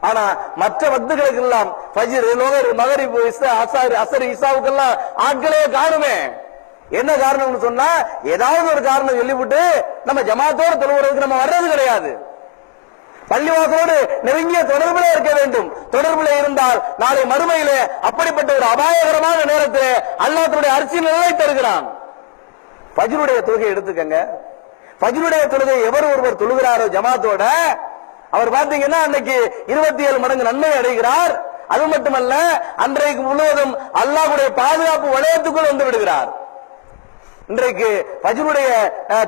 ஆனா மற்ற வக்துகளுக்கு எல்லாம் ஃபஜ்ர், லோகர், மகரிப், அஸ்ர், இசாவுக்கெல்லாம் ஆட்களே காணுமே. என்ன காரணம்னு சொன்னா, ஏதாவது ஒரு காரணம் சொல்லிவிட்டு நம்ம ஜமாத்தோடு தொழுவதற்கு நம்ம வர்றது கிடையாது. பள்ளிவாசலோடு நெருங்கிய தொடர்பிலே இருக்க வேண்டும். தொடர்பிலே இருந்தால் நாளை மறுமையிலே அப்படிப்பட்ட ஒரு அபாயகரமான நேரத்திலே அல்லாஹ் தன்னுடைய அரிசி நிழலை தருகிறான். ஃபஜ்ருடைய தொழுகை எடுத்துக்கங்க. ஃபஜ்ருடைய தொழுகை எவர் ஒருவர் தொழுகிறாரோ ஜமாத்தோட, அவர் பாத்தீங்கன்னா அன்னைக்கு 27 மடங்கு நன்மை அடைகிறார். அது மட்டுமல்ல, அன்றைக்கு முழுவதும் அல்லாஹ்வுடைய பாதுகாப்பு வளையத்துக்குள் வந்து விடுகிறார். இன்றைக்கு ஃபஜ்ருடைய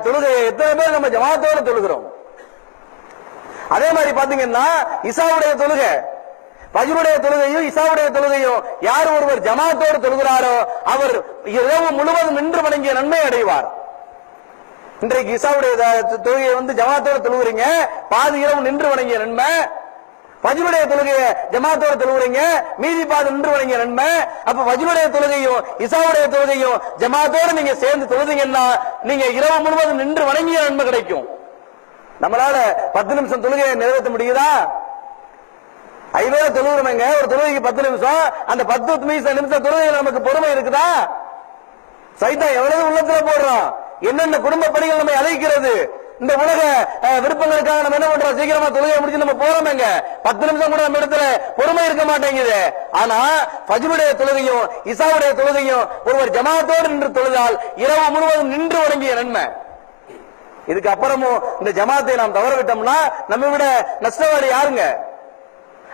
தொழுகையை எத்தனை பேர் நம்ம ஜமாத்தோட தொழுகிறோம்? அதே மாதிரி பாத்தீங்கன்னா இசாவுடைய தொழுகை, ஃபஜ்ருடைய தொழுகையும் இசாவுடைய தொழுகையும் யார் ஒருவர் ஜமாத்தோடு தொழுகிறாரோ அவர் இரவு முழுவதும் நின்று வணங்கிய நன்மை அடைவார். இன்றைக்கு இசாவுடைய தொழுகையை வந்து ஜமாத்தோட தொழுகிறீங்க, பாதி இரவு நின்று வணங்கிய நன்மை. ஃபஜ்ருடைய தொழுகையை ஜமாத்தோட தொழுகிறீங்க, மீதி பாதி நின்று வணங்கிய நன்மை. அப்ப ஃபஜ்ருடைய தொழுகையும் இசாவுடைய தொழுகையும் ஜமாத்தோட நீங்க சேர்ந்து தொழுதீங்கன்னா நீங்க இரவு முழுவதும் நின்று வணங்கிய நன்மை கிடைக்கும். நம்மளால 10 நிமிஷம் தொழுகையை நிறைவேற்ற முடியுதா? 5 தொழுகிறோமேங்க, ஒரு தொழுகைக்கு 10 நிமிஷம். அந்த 10 நிமிஷம் தொழுகை நமக்கு பொறுமை இருக்குதா? சைத்தான் எவ்வளவு உள்ளத்துல போடுறோம், என்னென்ன குடும்ப பணிகள் நம்ம அழைக்கிறது. இந்த உலக விருப்பங்களுக்காக நம்ம என்ன பண்றோம், சீக்கிரமா தொழுகையை முடிச்சு நம்ம போறோமேங்க, 10 நிமிஷம் கூட நம்ம இடத்துல பொறுமை இருக்க மாட்டேங்குது. ஆனா ஃபஜ்ருடைய தொழுகையும் இசாவுடைய தொழுகையும் ஒருவர் ஜமாத்தோடு நின்று தொழுதால் இரவு முழுவதும் நின்று வணங்கிய நன்மை. இதுக்கு அப்புறமும் இந்த ஜமாத்தை நாம் தவற விட்டோம்னா நம்ம விட நஷ்டவாடி யாருங்க?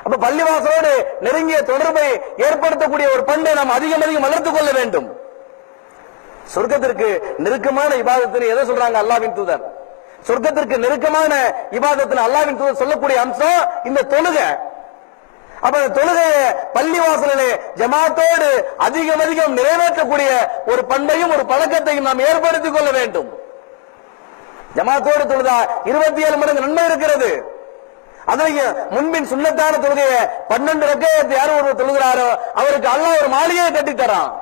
அப்ப பள்ளிவாசலோடு நெருங்கிய தொடர்பை ஏற்படுத்தக்கூடிய ஒரு பண்பை நாம் அதிகம் வளர்த்துக் கொள்ள வேண்டும். சொர்க்கத்திற்கு நெருக்கமான இபாதத்தின் எதை சொல்றாங்க அல்லாஹ்வின் தூதர்? சொர்க்கத்திற்கு நெருக்கமான இபாதத்தின் அல்லாஹ்வின் தூதர் சொல்லக்கூடிய அம்சம் இந்த தொழுகை. அப்ப இந்த தொழுகையை பள்ளிவாசலிலே ஜமாத்தோடு அதிகம் நிறைவேற்றக்கூடிய ஒரு பண்பையும் ஒரு பழக்கத்தையும் நாம் ஏற்படுத்திக் கொள்ள வேண்டும். ஜமாத்தோடு தொழுதா 27 மடங்கு நன்மை இருக்கிறது. அதையும் முன்பின் சுன்னத்தான தொழுகையை 12 ரக்காத் யார் ஒருவர் தொழுகிறாரோ அவருக்கு அல்லாஹ் ஒரு மாளிகையை கட்டி தரான்.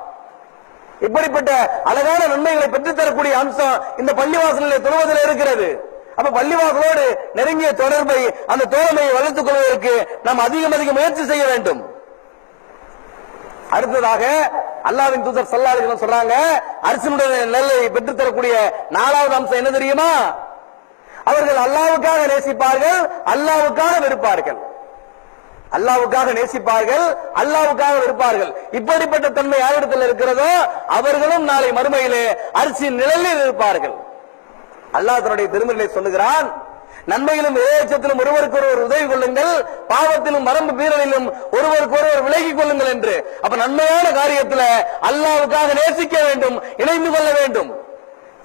இப்படிப்பட்ட அழகான நன்மைகளை பெற்றுத் தரக்கூடிய அம்சம் இந்த பள்ளிவாசலில் தொழுவதில் இருக்கிறது. அப்ப பள்ளிவாசலோடு நெருங்கிய தொடர்பை, அந்த தோழமையை வளர்த்துக் கொள்வதற்கு நாம் அதிகம் முயற்சி செய்ய வேண்டும். அடுத்ததாக அல்லாஹ்வின் தூதர் ஸல்லல்லாஹு அலைஹி வஸல்லம் சொல்றாங்க, அரிசினுடைய நெல்லை பெற்றுத் தரக்கூடிய 4வது அம்சம் என்ன தெரியுமா? அவர்கள் அல்லாஹ்வுக்காக நேசிப்பார்கள், அல்லாஹ்வுக்காக வெறுப்பார்கள். அல்லாஹ்வுக்காக நேசிப்பார்கள், அல்லாஹ்வுக்காக வெறுப்பார்கள். இப்படிப்பட்ட தன்மை யாரிடத்தில் இருக்கிறதோ அவர்களும் நாளை மறுமையிலே அரிசியின் நிழலில் இருப்பார்கள். அல்லாஹ் தன்னுடைய திருமறையிலே சொல்லுகிறான், நன்மையிலும் இறையச்சத்திலும் ஒருவருக்கு ஒருவர் உதவி கொள்ளுங்கள், பாவத்திலும் வரம்பு மீறலிலும் ஒருவருக்கு ஒருவர் விலகிக் கொள்ளுங்கள் என்று. அப்ப நன்மையான காரியத்தில் அல்லாஹ்வுக்காக நேசிக்க வேண்டும், இணைந்து கொள்ள வேண்டும்.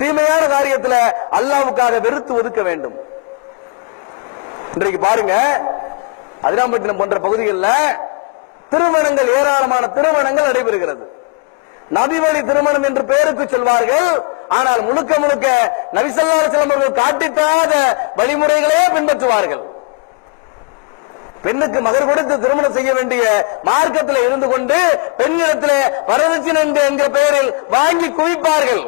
தீமையான காரியத்தில் அல்லாஹ்வுக்காக வெறுத்து ஒதுக்க வேண்டும். இன்றைக்கு பாருங்க, அதிராம்பட்டினம் போன்ற பகுதிகளில் திருமணங்கள், ஏராளமான திருமணங்கள் நடைபெறுகிறது. நபி வழி திருமணம் என்று பெயருக்கு சொல்வார்கள். ஆனால் முழுக்க முழுக்க நபி ஸல்லல்லாஹு அலைஹி வஸல்லம் அவர்கள் காட்டித்தராத வழிமுறைகளே பின்பற்றுவார்கள். பெண்ணுக்கு மகர் கொடுத்து திருமணம் செய்ய வேண்டிய மார்க்கத்தில் இருந்து கொண்டு பெண்ணிடத்தில் வரதட்சணை என்கிற பெயரில் வாங்கி குவிப்பார்கள்.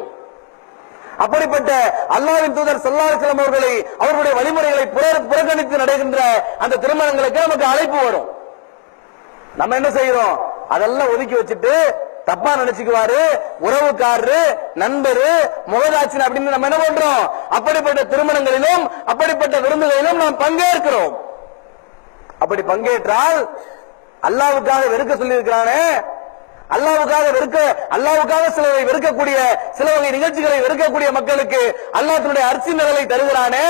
அப்படிப்பட்ட அல்லாஹ்வின் தூதர் ஸல்லல்லாஹு அலைஹி வஸல்லம் அவர்களை, அவர்களுடைய வழிமுறைகளை புறக்கணித்து நடக்கின்ற அந்த திருமணங்களுக்கு நமக்கு அழைப்பு வரும். நம்ம என்ன செய்யறோம்? அதெல்லாம் ஒதுக்கி வச்சுட்டு தப்பா நினைச்சுக்குவாரு, உறவுக்காரரு, நண்பரு, முகதாட்சின் அப்படின்னு நம்ம என்ன பண்றோம்? அப்படிப்பட்ட திருமணங்களிலும் அப்படிப்பட்ட விருந்துகளிலும் நாம் பங்கேற்கிறோம். அப்படி பங்கேற்றால் அல்லாஹ்வுக்காக வெறுக்க சொல்லி இருக்கிறானே, அல்லாஹ்வுக்காக சிலரை வெறுக்கக்கூடிய, சில வகை நிகழ்ச்சிகளை வெறுக்கக்கூடிய மக்களுக்கு அல்லாஹ் தன்னுடைய அரிசி நிழலை தருகிறானே.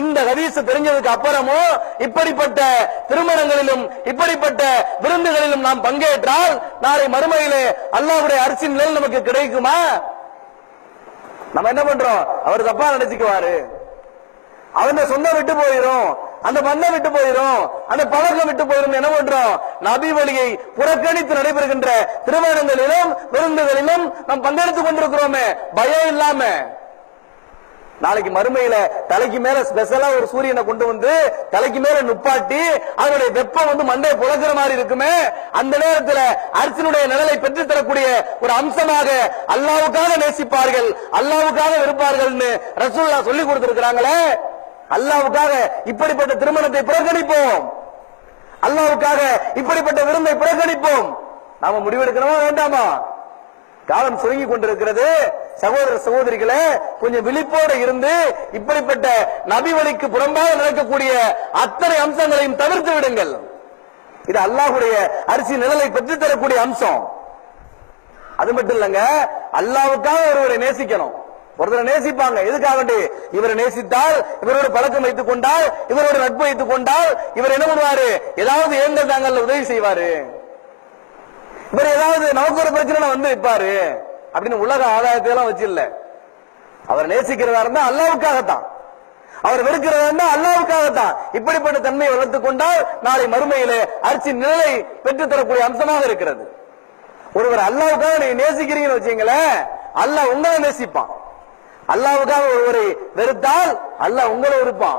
இந்த ஹதீஸ் தெரிஞ்சதுக்கு அப்புறமும் இப்படிப்பட்ட திருமணங்களிலும் இப்படிப்பட்ட விருந்துகளிலும் நாம் பங்கேற்றால் நாளை மறுமையிலே அல்லாஹ்வுடைய அரிசி நிழல் நமக்கு கிடைக்குமா? நம்ம என்ன பண்றோம்? அவர் தப்பா நினைச்சுக்குவாரு, அவன் சொந்தம் விட்டு போயிரும், அந்த பந்தம் விட்டு போயிரும், அந்த பழக்கம் விட்டு போயிரும். என்ன பண்றோம்? நபி வழியை புறக்கணித்து நடைபெறுகின்ற திருமணங்களிலும் விருந்துகளிலும் நாம் பங்கெடுத்துக் கொண்டிருக்கிறோமே பயம் இல்லாம. நாளைக்கு மறுமையில தலைக்கு மேல ஸ்பெஷலா ஒரு சூரியனை கொண்டு வந்து தலைக்கு மேல நுப்பாட்டி அதனுடைய வெப்பம் வந்து மண்டையை புழக்கிற மாதிரி இருக்குமே, அந்த நேரத்தில் அரிசினுடைய நிழலை பெற்று தரக்கூடிய ஒரு அம்சமாக அல்லாஹ்வுக்காக நேசிப்பார்கள், அல்லாஹ்வுக்காக இருப்பார்கள்னு ரசூலுல்லாஹ் சொல்லி கொடுத்திருக்கிறாங்களே. அல்லாஹ்வுக்காக இப்படிப்பட்ட திருமணத்தை புறக்கணிப்போம், அல்லாஹ்வுக்காக இப்படிப்பட்ட விருந்தை புறக்கணிப்போம். நாம முடிவெடுக்கணுமா வேண்டாமா? காலம் சுருங்கி கொண்டிருக்கிறது. சகோதர சகோதரிகளே, கொஞ்சம் விழிப்போடு இருந்து இப்படிப்பட்ட நபி வழிக்கு புறம்பாக நடக்கக்கூடிய அத்தனை அம்சங்களையும் தவிர்த்து விடுங்கள். இது அல்லாஹ்வுடைய அரிசி நிழலை பெற்றுத் தரக்கூடிய அம்சம். அது மட்டும் இல்லங்க, அல்லாஹ்வுக்காக ஒருவரை நேசிக்கணும். ஒருத்தரை நேசிப்பாங்க, எதுக்காக? இவரை நேசித்தால், இவரோட பழக்கம் வைத்துக் கொண்டால், இவரோட நட்பு வைத்துக் கொண்டால் இவர் என்ன பண்ணுவாரு? ஏதாவது ஏங்கள் தாங்கள் உதவி செய்வாரு, இவர் ஏதாவது நமக்கு ஒரு பிரச்சனை வந்து வைப்பாரு அப்படின்னு உலக ஆதாயத்தை எல்லாம் வச்சு இல்ல. அவர் நேசிக்கிறதா இருந்தா அல்லாஹ்வுக்காகத்தான், அவர் வெறுக்கிறதா இருந்தா அல்லாஹ்வுக்காகத்தான். இப்படிப்பட்ட தன்மையை வளர்த்துக் கொண்டால் நாளை மறுமையிலே அரிசி நிழலை பெற்றுத் தரக்கூடிய அம்சமாக இருக்கிறது. ஒருவர் அல்லாஹ்வுக்காக நீங்க நேசிக்கிறீங்கன்னு வச்சீங்களேன், அல்லாஹ் உங்களை நேசிப்பான். அல்லாஹ்வுக்காக ஒருவரை வெறுத்தால் அல்லாஹ் உங்களை வெறுப்பான்.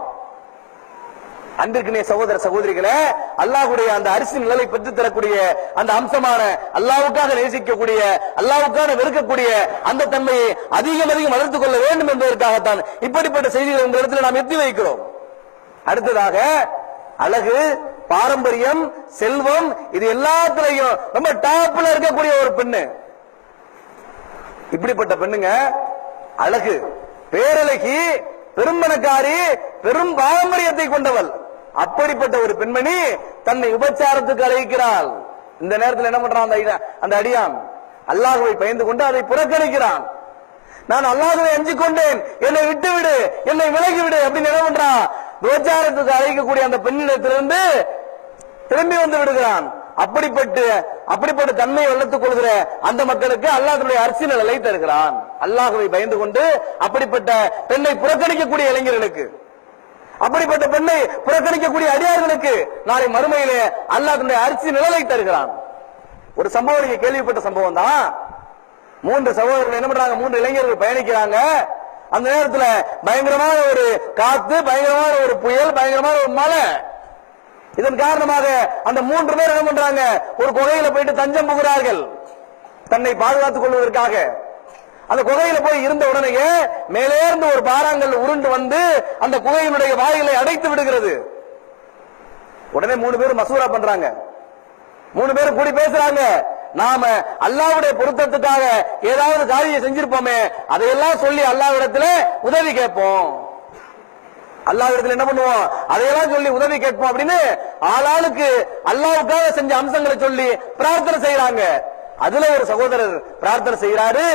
அன்பிற்குரிய சகோதர சகோதரிகளே, அல்லாஹ்வுடைய அந்த அரிசி நிழலை பெற்றுத் தரக்கூடிய அந்த அம்சமான அல்லாஹ்வுக்காக நேசிக்கக்கூடிய, அல்லாஹ்வுக்காக வெறுக்கக்கூடிய அந்த தன்மையை அதிகம் அதிகம் வளர்த்துக் கொள்ள வேண்டும் என்பதற்காகத்தான் இப்படிப்பட்ட செய்திகளை உங்களிடத்தில் நாம் எத்தி வைக்கிறோம். அடுத்ததாக அழகு, பாரம்பரியம், செல்வம், இது எல்லாத்திலையும் ரொம்ப டாப்ல இருக்கக்கூடிய ஒரு பெண்ணு. இப்படிப்பட்ட பெண்ணுங்க அழகு, பேரழகி, பெரும்பணக்காரி, பெரும் பாரம்பரியத்தை கொண்டவள். அப்படிப்பட்ட ஒரு பெண்மணி தன்னை விபச்சாரத்துக்கு அழைக்கிறாள். இந்த நேரத்தில் என்ன பண்றான் அந்த அடியான்? அல்லாஹ்வை பயந்து கொண்டு அதை புறக்கணிக்கிறான். நான் அல்லாஹ்வை அஞ்சிக் கொண்டேன், என்னை விட்டு விடு, என்னை விலகி விடு அப்படின்னு என்ன பண்றான்? விபச்சாரத்துக்கு அழைக்கக்கூடிய அந்த பெண்ணிடத்திலிருந்து திரும்பி வந்து விடுகிறான். அப்படிப்பட்ட தன்மையை வளர்த்துக் கொள்கிற அந்த மக்களுக்கு அல்லாஹ்வுடைய அரிசி நிழலை தருகிறான். அல்லாஹ்வை பயந்து கொண்டு அப்படிப்பட்ட பெண்ணை புறக்கணிக்கக்கூடிய இளைஞர்களுக்கு, அப்படிப்பட்ட பெண்ணை புறக்கணிக்கக்கூடிய அடியார்களுக்கு நாளை மறுமையிலே அல்லாஹ்வுடைய அரிசி நிழலை தருகிறான். ஒரு சம்பவம் நீங்க கேள்விப்பட்ட சம்பவம் தான். 3 சகோதரர்கள் என்ன பண்றாங்க? 3 இளைஞர்கள் பயணிக்கிறாங்க. அந்த நேரத்தில் பயங்கரமான ஒரு காத்து, பயங்கரமான ஒரு புயல், பயங்கரமான ஒரு மழை. இதன் காரணமாக அந்த 3 பேர் என்ன பண்றாங்க? ஒரு குகையில போயிட்டு தஞ்சம் புகுறார்கள், தன்னை பாதுகாத்துக் கொள்வதற்காக. அந்த குகையில போய் இருந்த உடனே மேலே இருந்து ஒரு பாறாங்கல் உருண்டு வந்து அந்த குகையினுடைய வாயிலை அடைத்து விடுகிறது. உடனே 3 பேர் மசூரா பண்றாங்க, 3 பேரும் கூடி பேசுறாங்க. நாம அல்லாஹ்வுடைய பொருத்தத்துக்காக ஏதாவது காரியம் செஞ்சிருப்போமே, அதையெல்லாம் சொல்லி அல்லாஹ்விடத்துல உதவி கேட்போம், அல்லாஹ்விடத்துல என்ன பண்ணுவோம்? அதையெல்லாம் சொல்லி உதவி கேட்போம் அப்படின்னு ஆளாளுக்கு அல்லாஹ்வுக்காக செஞ்ச அம்சங்களை சொல்லி பிரார்த்தனை செய்யறாங்க. அதுல ஒரு சகோதரர் பிரார்த்தனை செய்யறாரு,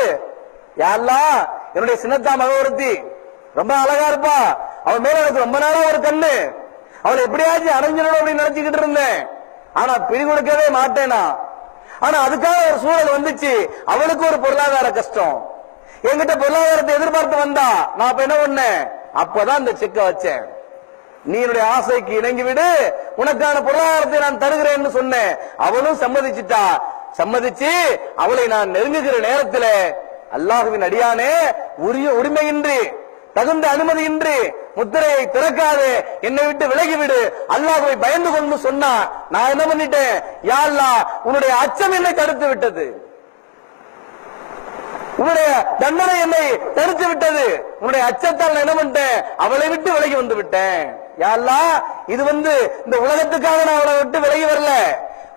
யா அல்லாஹ், என்னுடைய சின்னத்தா மகவருத்தி ரொம்ப அழகா இருப்பா, அவன் மேல எனக்கு ரொம்ப நாளா ஒரு கண்ணு, அவளை எப்படியாச்சும் அடைஞ்சிடணும் அப்படின்னு நினைச்சுக்கிட்டு இருந்தேன், ஆனா பிடி கொடுக்கவே மாட்டேனா. ஆனா அதுக்காக ஒரு சூழல் வந்துச்சு, அவளுக்கு ஒரு பொருளாதார கஷ்டம், என்கிட்ட பொருளாதாரத்தை எதிர்பார்த்து வந்தா, நான் அப்ப என்ன பண்ணேன்? அப்பதான் இந்த செக்க வச்சேன். நீ என்னுடைய ஆசைக்கு இணங்கிவிடு, உனக்கான பொருளாதாரத்தை நான் தருகிறேன்னு சொன்னேன். அவளும் சம்மதிச்சிட்டா. சம்மதிச்சு அவளை நான் நெருங்குகிற நேரத்தில் அல்லாஹ்வின் அடியானே, உரிய உரிமையின்றி தகுந்த அனுமதியின்றி முத்திரையை திறக்காது, என்னை விட்டு விலகிவிடு, அல்லாஹ்வை பயந்து கொண்டு சொன்னா, நான் என்ன பண்ணிட்டேன்? யா அல்லாஹ், உன்னுடைய அச்சம் என்னை தடுத்து விட்டது, உன்னுடைய தண்டனை என்னை தடுத்து விட்டது, உன்னுடைய அச்சத்தால் என்ன பண்ணிட்டேன்? அவளை விட்டு விலகி வந்து விட்டேன். யா அல்லாஹ், இது இந்த உலகத்துக்காக நான் அவளை விட்டு விலகி வரல,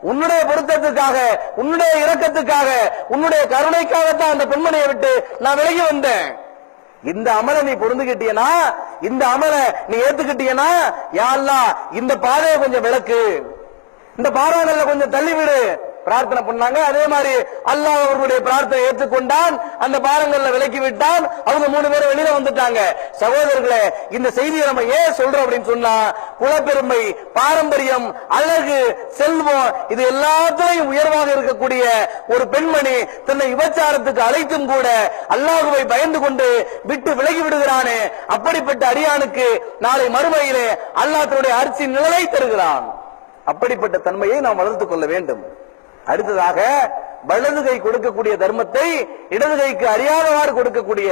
உன்னுடைய பொருத்தத்துக்காக, உன்னுடைய இரக்கத்துக்காக, உன்னுடைய கருணைக்காகத்தான் அந்த பெண்மணியை விட்டு நான் விலகி வந்தேன். இந்த அமலை நீ பொருந்துகிட்டியனா, இந்த அமலை நீ ஏத்துக்கிட்டியனா, யா அல்லாஹ், இந்த பாதையை கொஞ்சம் விளக்கு, இந்த பாறாங்கல்ல கொஞ்சம் தள்ளிவிடு பிரார்த்தனை பண்ணாங்க. அதே மாதிரி அல்லாஹ் அவர்களுடைய பிரார்த்தனை ஏற்றுக்கொண்டான். அந்த பாரங்கள்ல விலக்கி விட்டான். அவங்க 3 பேரும் வெளியில வந்துட்டாங்க. சகோதரர்களே, இந்த செய்தியை நம்ம ஏன் சொல்றோம் அப்படின்னு சொன்னா, குலப்பெருமை, பாரம்பரியம், அழகு, செல்வம், இது எல்லாத்திலையும் உயர்வாக இருக்கக்கூடிய ஒரு பெண்மணி தன்னை விபச்சாரத்துக்கு அழைத்தும் கூட அல்லாஹ்வை பயந்து கொண்டு விட்டு விலகி விடுகிறானே, அப்படிப்பட்ட அடியானுக்கு நாளை மறுமையிலே அல்லாஹ் தன்னுடைய அரிசி நிழலை தருகிறான். அப்படிப்பட்ட தன்மையை நாம் வளர்த்துக் கொள்ள வேண்டும். அடுத்ததாக, வலது கை கொடுக்கக்கூடிய தர்மத்தை இடது கைக்கு அறியாதவாறு கொடுக்கக்கூடிய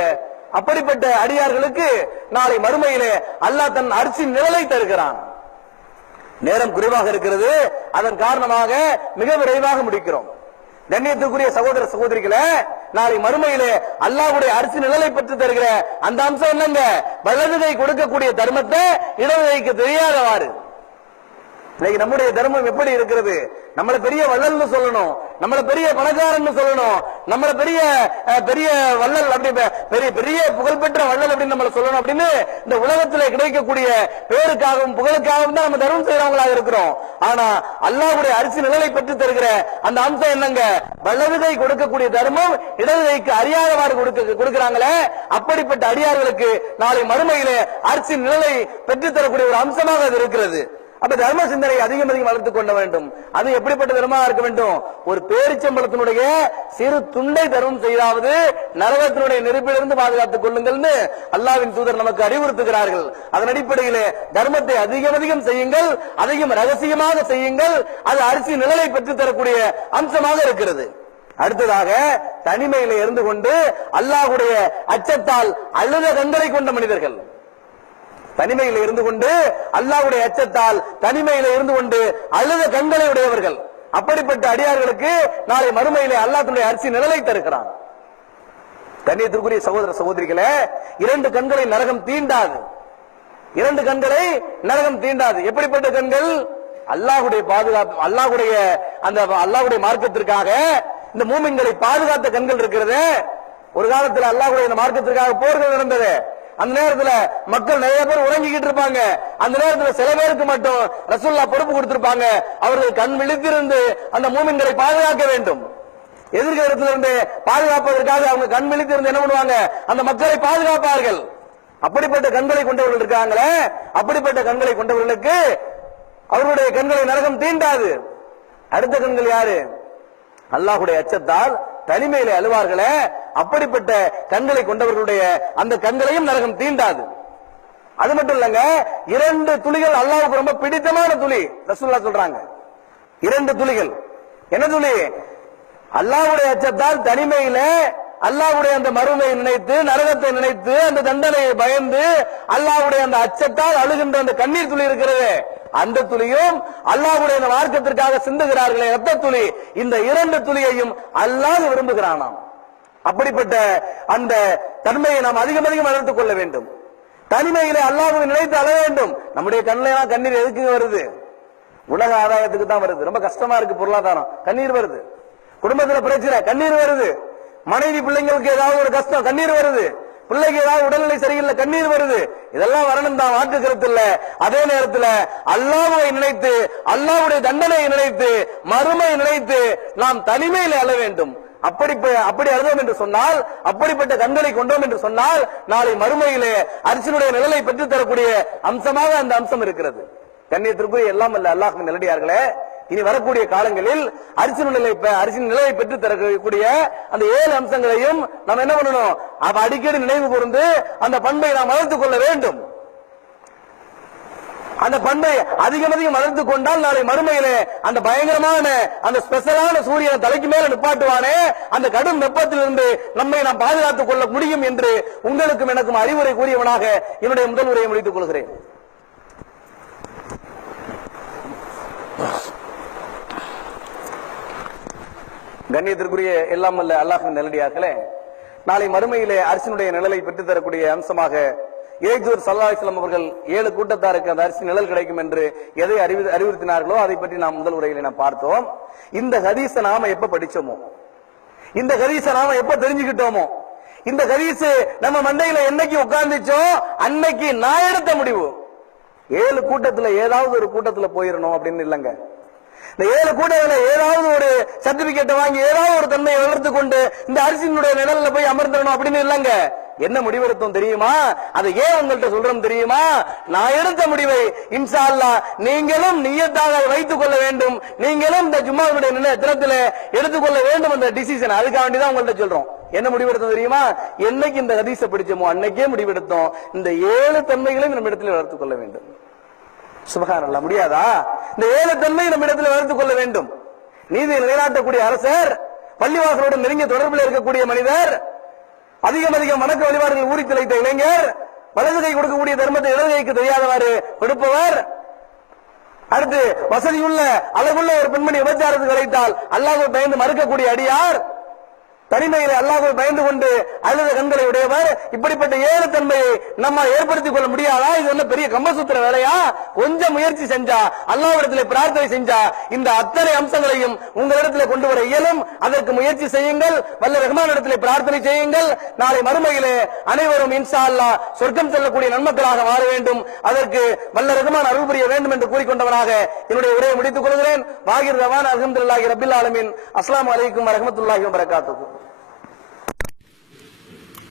அப்படிப்பட்ட அடியார்களுக்கு நாளை மறுமையிலே அல்லாஹ் தன் அரிசி நிழலை தருகிறான். நேரம் குறைவாக இருக்கிறது, அதன் காரணமாக மிக விரைவாக முடிக்கிறோம். கண்ணியத்துக்குரிய சகோதர சகோதரிகளே, நாளை மறுமையிலே அல்லாஹ்வுடைய அரிசி நிழலை பெற்று தருகிற அந்த அம்சம் என்னங்க? வலது கை கொடுக்கக்கூடிய தர்மத்தை இடது கைக்கு தெரியாதவாறு. இன்னைக்கு நம்முடைய தர்மம் எப்படி இருக்கிறது? நம்மள பெரிய வள்ளல்னு சொல்லணும், நம்மள பெரிய பணக்காரன் சொல்லணும், நம்மள பெரிய பெரிய வள்ளல், அப்படி பெரிய பெரிய புகழ்பெற்ற வள்ளல் அப்படின்னு நம்மள சொல்லணும் அப்படின்னு இந்த உலகத்தில் கிடைக்கக்கூடிய பேருக்காகவும் புகழுக்காகவும் தான் நம்ம தர்மம் செய்யறவங்களாக இருக்கிறோம். ஆனா அல்லாஹ்வுடைய அரிசி நிழலை பெற்று தருகிற அந்த அம்சம் என்னங்க? வலது கை கொடுக்கக்கூடிய தர்மம் இடது கைக்கு அறியாதவாறு கொடுக்கிறாங்களே, அப்படிப்பட்ட அடியார்களுக்கு நாளை மறுமையிலே அரிசி நிழலை பெற்று தரக்கூடிய ஒரு அம்சமாக அது இருக்கிறது. அப்ப தர்ம சிந்தனை அதிகம் அதிகம் வளர்த்துக் கொள்ள வேண்டும். அது எப்படிப்பட்ட தர்மமாக இருக்க வேண்டும்? ஒரு பேரிச்சம்பளத்தினுடைய சிறு துண்டை தர்மம் செய்தாவது நரகத்தினுடைய நெருப்பிலிருந்து பாதுகாத்துக் கொள்ளுங்கள்னு அல்லாஹ்வின் தூதர் நமக்கு அறிவுறுத்துகிறார்கள். அதன் அடிப்படையிலே தர்மத்தை அதிகம் அதிகம் செய்யுங்கள், அதிகம் ரகசியமாக செய்யுங்கள். அது அரிசி நிழலை பெற்றுத் தரக்கூடிய அம்சமாக இருக்கிறது. அடுத்ததாக, தனிமையில இருந்து கொண்டு அல்லாஹ்வுடைய அச்சத்தால் அழுத கண்களை கொண்ட மனிதர்கள், தனிமையில் இருந்து கொண்டு அல்லாஹ்வுடைய அச்சத்தால் தனிமையில இருந்து கொண்டு அழுத கண்களை உடையவர்கள், அப்படிப்பட்ட அடியார்களுக்கு நாளை மறுமையிலே அல்லாஹ் தன்னுடைய அரிசி நிழலை தருகிறான். கண்ணியத்திற்குரிய சகோதர சகோதரிகளே, 2 கண்களை நரகம் தீண்டாது, 2 கண்களை நரகம் தீண்டாது. எப்படிப்பட்ட கண்கள்? அல்லாஹ்வுடைய பாதுகாப்பு, அல்லாஹ்வுடைய மார்க்கத்திற்காக இந்த மூமின்களை பாதுகாத்த கண்கள் இருக்கிறது. ஒரு காலத்தில் அல்லாஹ்வுடைய மார்க்கத்திற்காக போர்கள் நடந்தது. அந்த நேரத்துல மக்கள் நிறைய பேர் உறங்கிக்கிட்டு இருப்பாங்க. அந்த நேரத்துல சில பேருக்கு மட்டும் ரசூலுல்லாஹ் பொறுப்பு கொடுத்திருப்பாங்க, அவர்கள் கண் விழித்திருந்து அந்த மூமின்களை பாதுகாக்க வேண்டும். எதிர்காலத்திலிருந்து பாதுகாப்பதற்காக அவங்க கண் விழித்திருந்து என்ன பண்ணுவாங்க? அந்த மக்களை பாதுகாப்பார்கள். அப்படிப்பட்ட கண்களை கொண்டவர்கள் இருக்காங்களே, அப்படிப்பட்ட கண்களை கொண்டவர்களுக்கு அவர்களுடைய கண்களை நரகம் தீண்டாது. அடுத்த கண்கள் யாரு? அல்லாஹ்வுடைய அச்சத்தால் தனிமையிலே அழுவார்களே, அப்படிப்பட்ட கண்களை கொண்டவர்களுடைய அந்த கண்களையும் நரகம் தீண்டாது. அது மட்டும் இல்லங்க, 2 துளிகள் அல்லாஹ்வுக்கு ரொம்ப பிடித்தமான துளி ரசூலுல்லாஹ் சொல்றாங்க. 2 துளிகள். என்ன துளி? அல்லாஹ்வுடைய அச்சத்தால் தனிமையில அல்லாஹ்வுடைய அந்த மறுமையை நினைத்து, நரகத்தை நினைத்து, அந்த தண்டனையை பயந்து அல்லாஹ்வுடைய அந்த அச்சத்தால் அழுகின்ற அந்த கண்ணீர் துளி இருக்கிறது, அந்த துளியும் அல்லாஹ்வுடைய அந்த மார்க்கத்திற்காக சிந்துகிறார்களே ரத்த துளி, இந்த 2 துளியையும் அல்லாஹ் விரும்புகிறானாம். அப்படிப்பட்ட அந்த தன்மையை நாம் அதிகம் அதிகம் வளர்த்துக் கொள்ள வேண்டும். தனிமையிலே அல்லாஹ்வை நினைத்து அழ வேண்டும். நம்முடைய கண்ணிலாம் கண்ணீர் எதுக்கு வருது? உலக ஆதாயத்துக்கு தான் வருது. ரொம்ப கஷ்டமா இருக்கு பொருளாதாரம், கண்ணீர் வருது. குடும்பத்துல பிரச்சனை, கண்ணீர் வருது. மனைவி பிள்ளைங்களுக்கு ஏதாவது ஒரு கஷ்டம், கண்ணீர் வருது. பிள்ளைக்கு ஏதாவது உடல்நிலை சரியில்லை, கண்ணீர் வருது. இதெல்லாம் வரணும் தான், மாற்று கருத்து இல்ல. அதே நேரத்தில் அல்லாஹ்வை நினைத்து, அல்லாஹ்வுடைய தண்டனையை நினைத்து, மறுமையை நினைத்து நாம் தனிமையிலே அழ வேண்டும். அப்படி அழுதோம் என்று சொன்னால், அப்படிப்பட்ட கண்களை கொண்டோம் என்று சொன்னால், நாளை மறுமையிலே அரிசினுடைய நிழலை பெற்றுத் தரக்கூடிய அம்சமாக அந்த அம்சம் இருக்கிறது. கண்ணியத்திற்குரிய எல்லாம் அல்ல அல்லாஹ்வின் நல்லடியார்களே, இனி வரக்கூடிய காலங்களில் அரிசின் நிலையை பெற்று தரக்கூடிய அந்த 7 அம்சங்களையும் நாம் என்ன பண்ணணும்? அடிக்கடி நினைவு கூர்ந்து அந்த பண்பை நாம் வளர்த்துக் கொள்ள வேண்டும். அந்த பண்பை அதிகம் அதிகம் வளர்த்து கொண்டால் நாளை மறுமையிலே அந்த பயங்கரமான அந்த ஸ்பெஷலான சூரியனை தலைக்கு மேல நிப்பாட்டுவானே, அந்த கடும் வெப்பத்திலிருந்து நம்மை நாம் பாதுகாத்துக் கொள்ள முடியும் என்று உங்களுக்கும் எனக்கும் அறிவுரை கூறியவனாக என்னுடைய முதல் உரையை முடித்துக் கொள்கிறேன். கண்ணியத்திற்குரிய எல்லாம் வல்ல அல்லாஹ்வின் நல்லடியார்களே, நாளை மறுமையிலே அரசினுடைய நிழலை பெற்றுத் தரக்கூடிய அம்சமாக இறைத்தூதர் ஸல்லல்லாஹு அலைஹி வஸல்லம் அவர்கள் 7 கூட்டத்தாருக்கு அந்த அரிசி நிழல் கிடைக்கும் என்று எதை அறிவுறுத்தினார்களோ அதை பற்றி நாம் முதல் உரையிலே நாம் பார்த்தோம். இந்த ஹதீஸை நாம எப்ப படிச்சோமோ, இந்த ஹதீஸை நாம எப்ப தெரிஞ்சுக்கிட்டோமோ, இந்த ஹதீஸ் நம்ம மண்டையில என்னைக்கு உட்கார்ந்துச்சோ அன்னைக்கு நான் எடுத்த முடிவு 7 கூட்டத்துல ஏதாவது ஒரு கூட்டத்துல போயிடணும் அப்படின்னு இல்லைங்க. இந்த 7 கூட்டத்துல ஏதாவது ஒரு சர்டிபிகேட் வாங்கி ஏதாவது ஒரு தன்மையை வளர்த்து கொண்டு இந்த அரசினுடைய நிழல்ல போய் அமர்ந்துடணும் அப்படின்னு இல்லைங்க. என்ன முடிவெடுத்தோம் தெரியுமா? அதை ஏன் உங்கள்கிட்ட சொல்றோம் தெரியுமா? நான் எடுத்த முடிவை இன்ஷா அல்லாஹ் நீங்களும் நியத்தாக வைத்துக் கொள்ள வேண்டும், நீங்களும் இந்த ஜும்மாவுடைய தினத்தில் எடுத்துக்கொள்ள வேண்டும் என்ற டிசிஷன். அதுக்காக வேண்டிதான் உங்கள்கிட்ட சொல்றோம். என்ன முடிவெடுத்தோம் தெரியுமா? என்னைக்கு இந்த ஹதீஸை படிச்சோமோ அன்னைக்கே முடிவெடுத்தோம், இந்த 7 தன்மைகளையும் நம்ம இடத்துல வளர்த்துக் கொள்ள வேண்டும். சுபஹானல்லாஹ், முடியாதா? இந்த 7 தன்மையை நம்ம இடத்துல வளர்த்துக் கொள்ள வேண்டும். நீதியை நிலைநாட்டக்கூடிய அரசர், பள்ளிவாசலோடு நெருங்கிய தொடர்பில் இருக்கக்கூடிய மனிதர், அதிகம் அதிகம் வணக்க வழிபாடுகள் ஊறி திளைத்த இளைஞர், வலது கை கொடுக்கக்கூடிய தர்மத்தை இடது கைக்கு தெரியாதவாறு கொடுப்பவர், அடுத்து வசதியுள்ள அழகுள்ள ஒரு பெண்மணி விபச்சாரத்துக்கு அழைத்தால் அல்லாஹ்வை பயந்து மறுக்கக்கூடிய அடியார், தனிமையிலே அல்லாஹ்வை பயந்து கொண்டு அழுத கண்களை உடையவர், இப்படிப்பட்ட 7 தன்மையை நம்ம ஏற்படுத்திக் கொள்ள முடியாதா? இது என்ன பெரிய கம்பசூத்திர வேலையா? கொஞ்சம் முயற்சி செஞ்சா, அல்லாஹ்விடத்திலே பிரார்த்தனை செஞ்சா இந்த அத்தனை அம்சங்களையும் உங்களிடத்திலே கொண்டு வர இயலும். அதற்கு முயற்சி செய்யுங்கள், வல்ல ரஹ்மானிடத்திலே பிரார்த்தனை செய்யுங்கள். நாளை மறுமையிலே அனைவரும் இன்ஷா அல்லாஹ் சொர்க்கம் செல்லக்கூடிய நன்மக்களாக மாற வேண்டும். அதற்கு வல்ல ரஹ்மான் அருள் புரிய வேண்டும் என்று கூறிக்கொண்டவனாக என்னுடைய உரையை முடித்துக் கொள்கிறேன். வாகிர் ரவான் அல்ஹம்துலில்லாஹி ரப்பில் ஆலமீன். அஸ்ஸலாமு அலைக்கும் வரஹ்மத்துல்லாஹி வபரகாத்துஹு.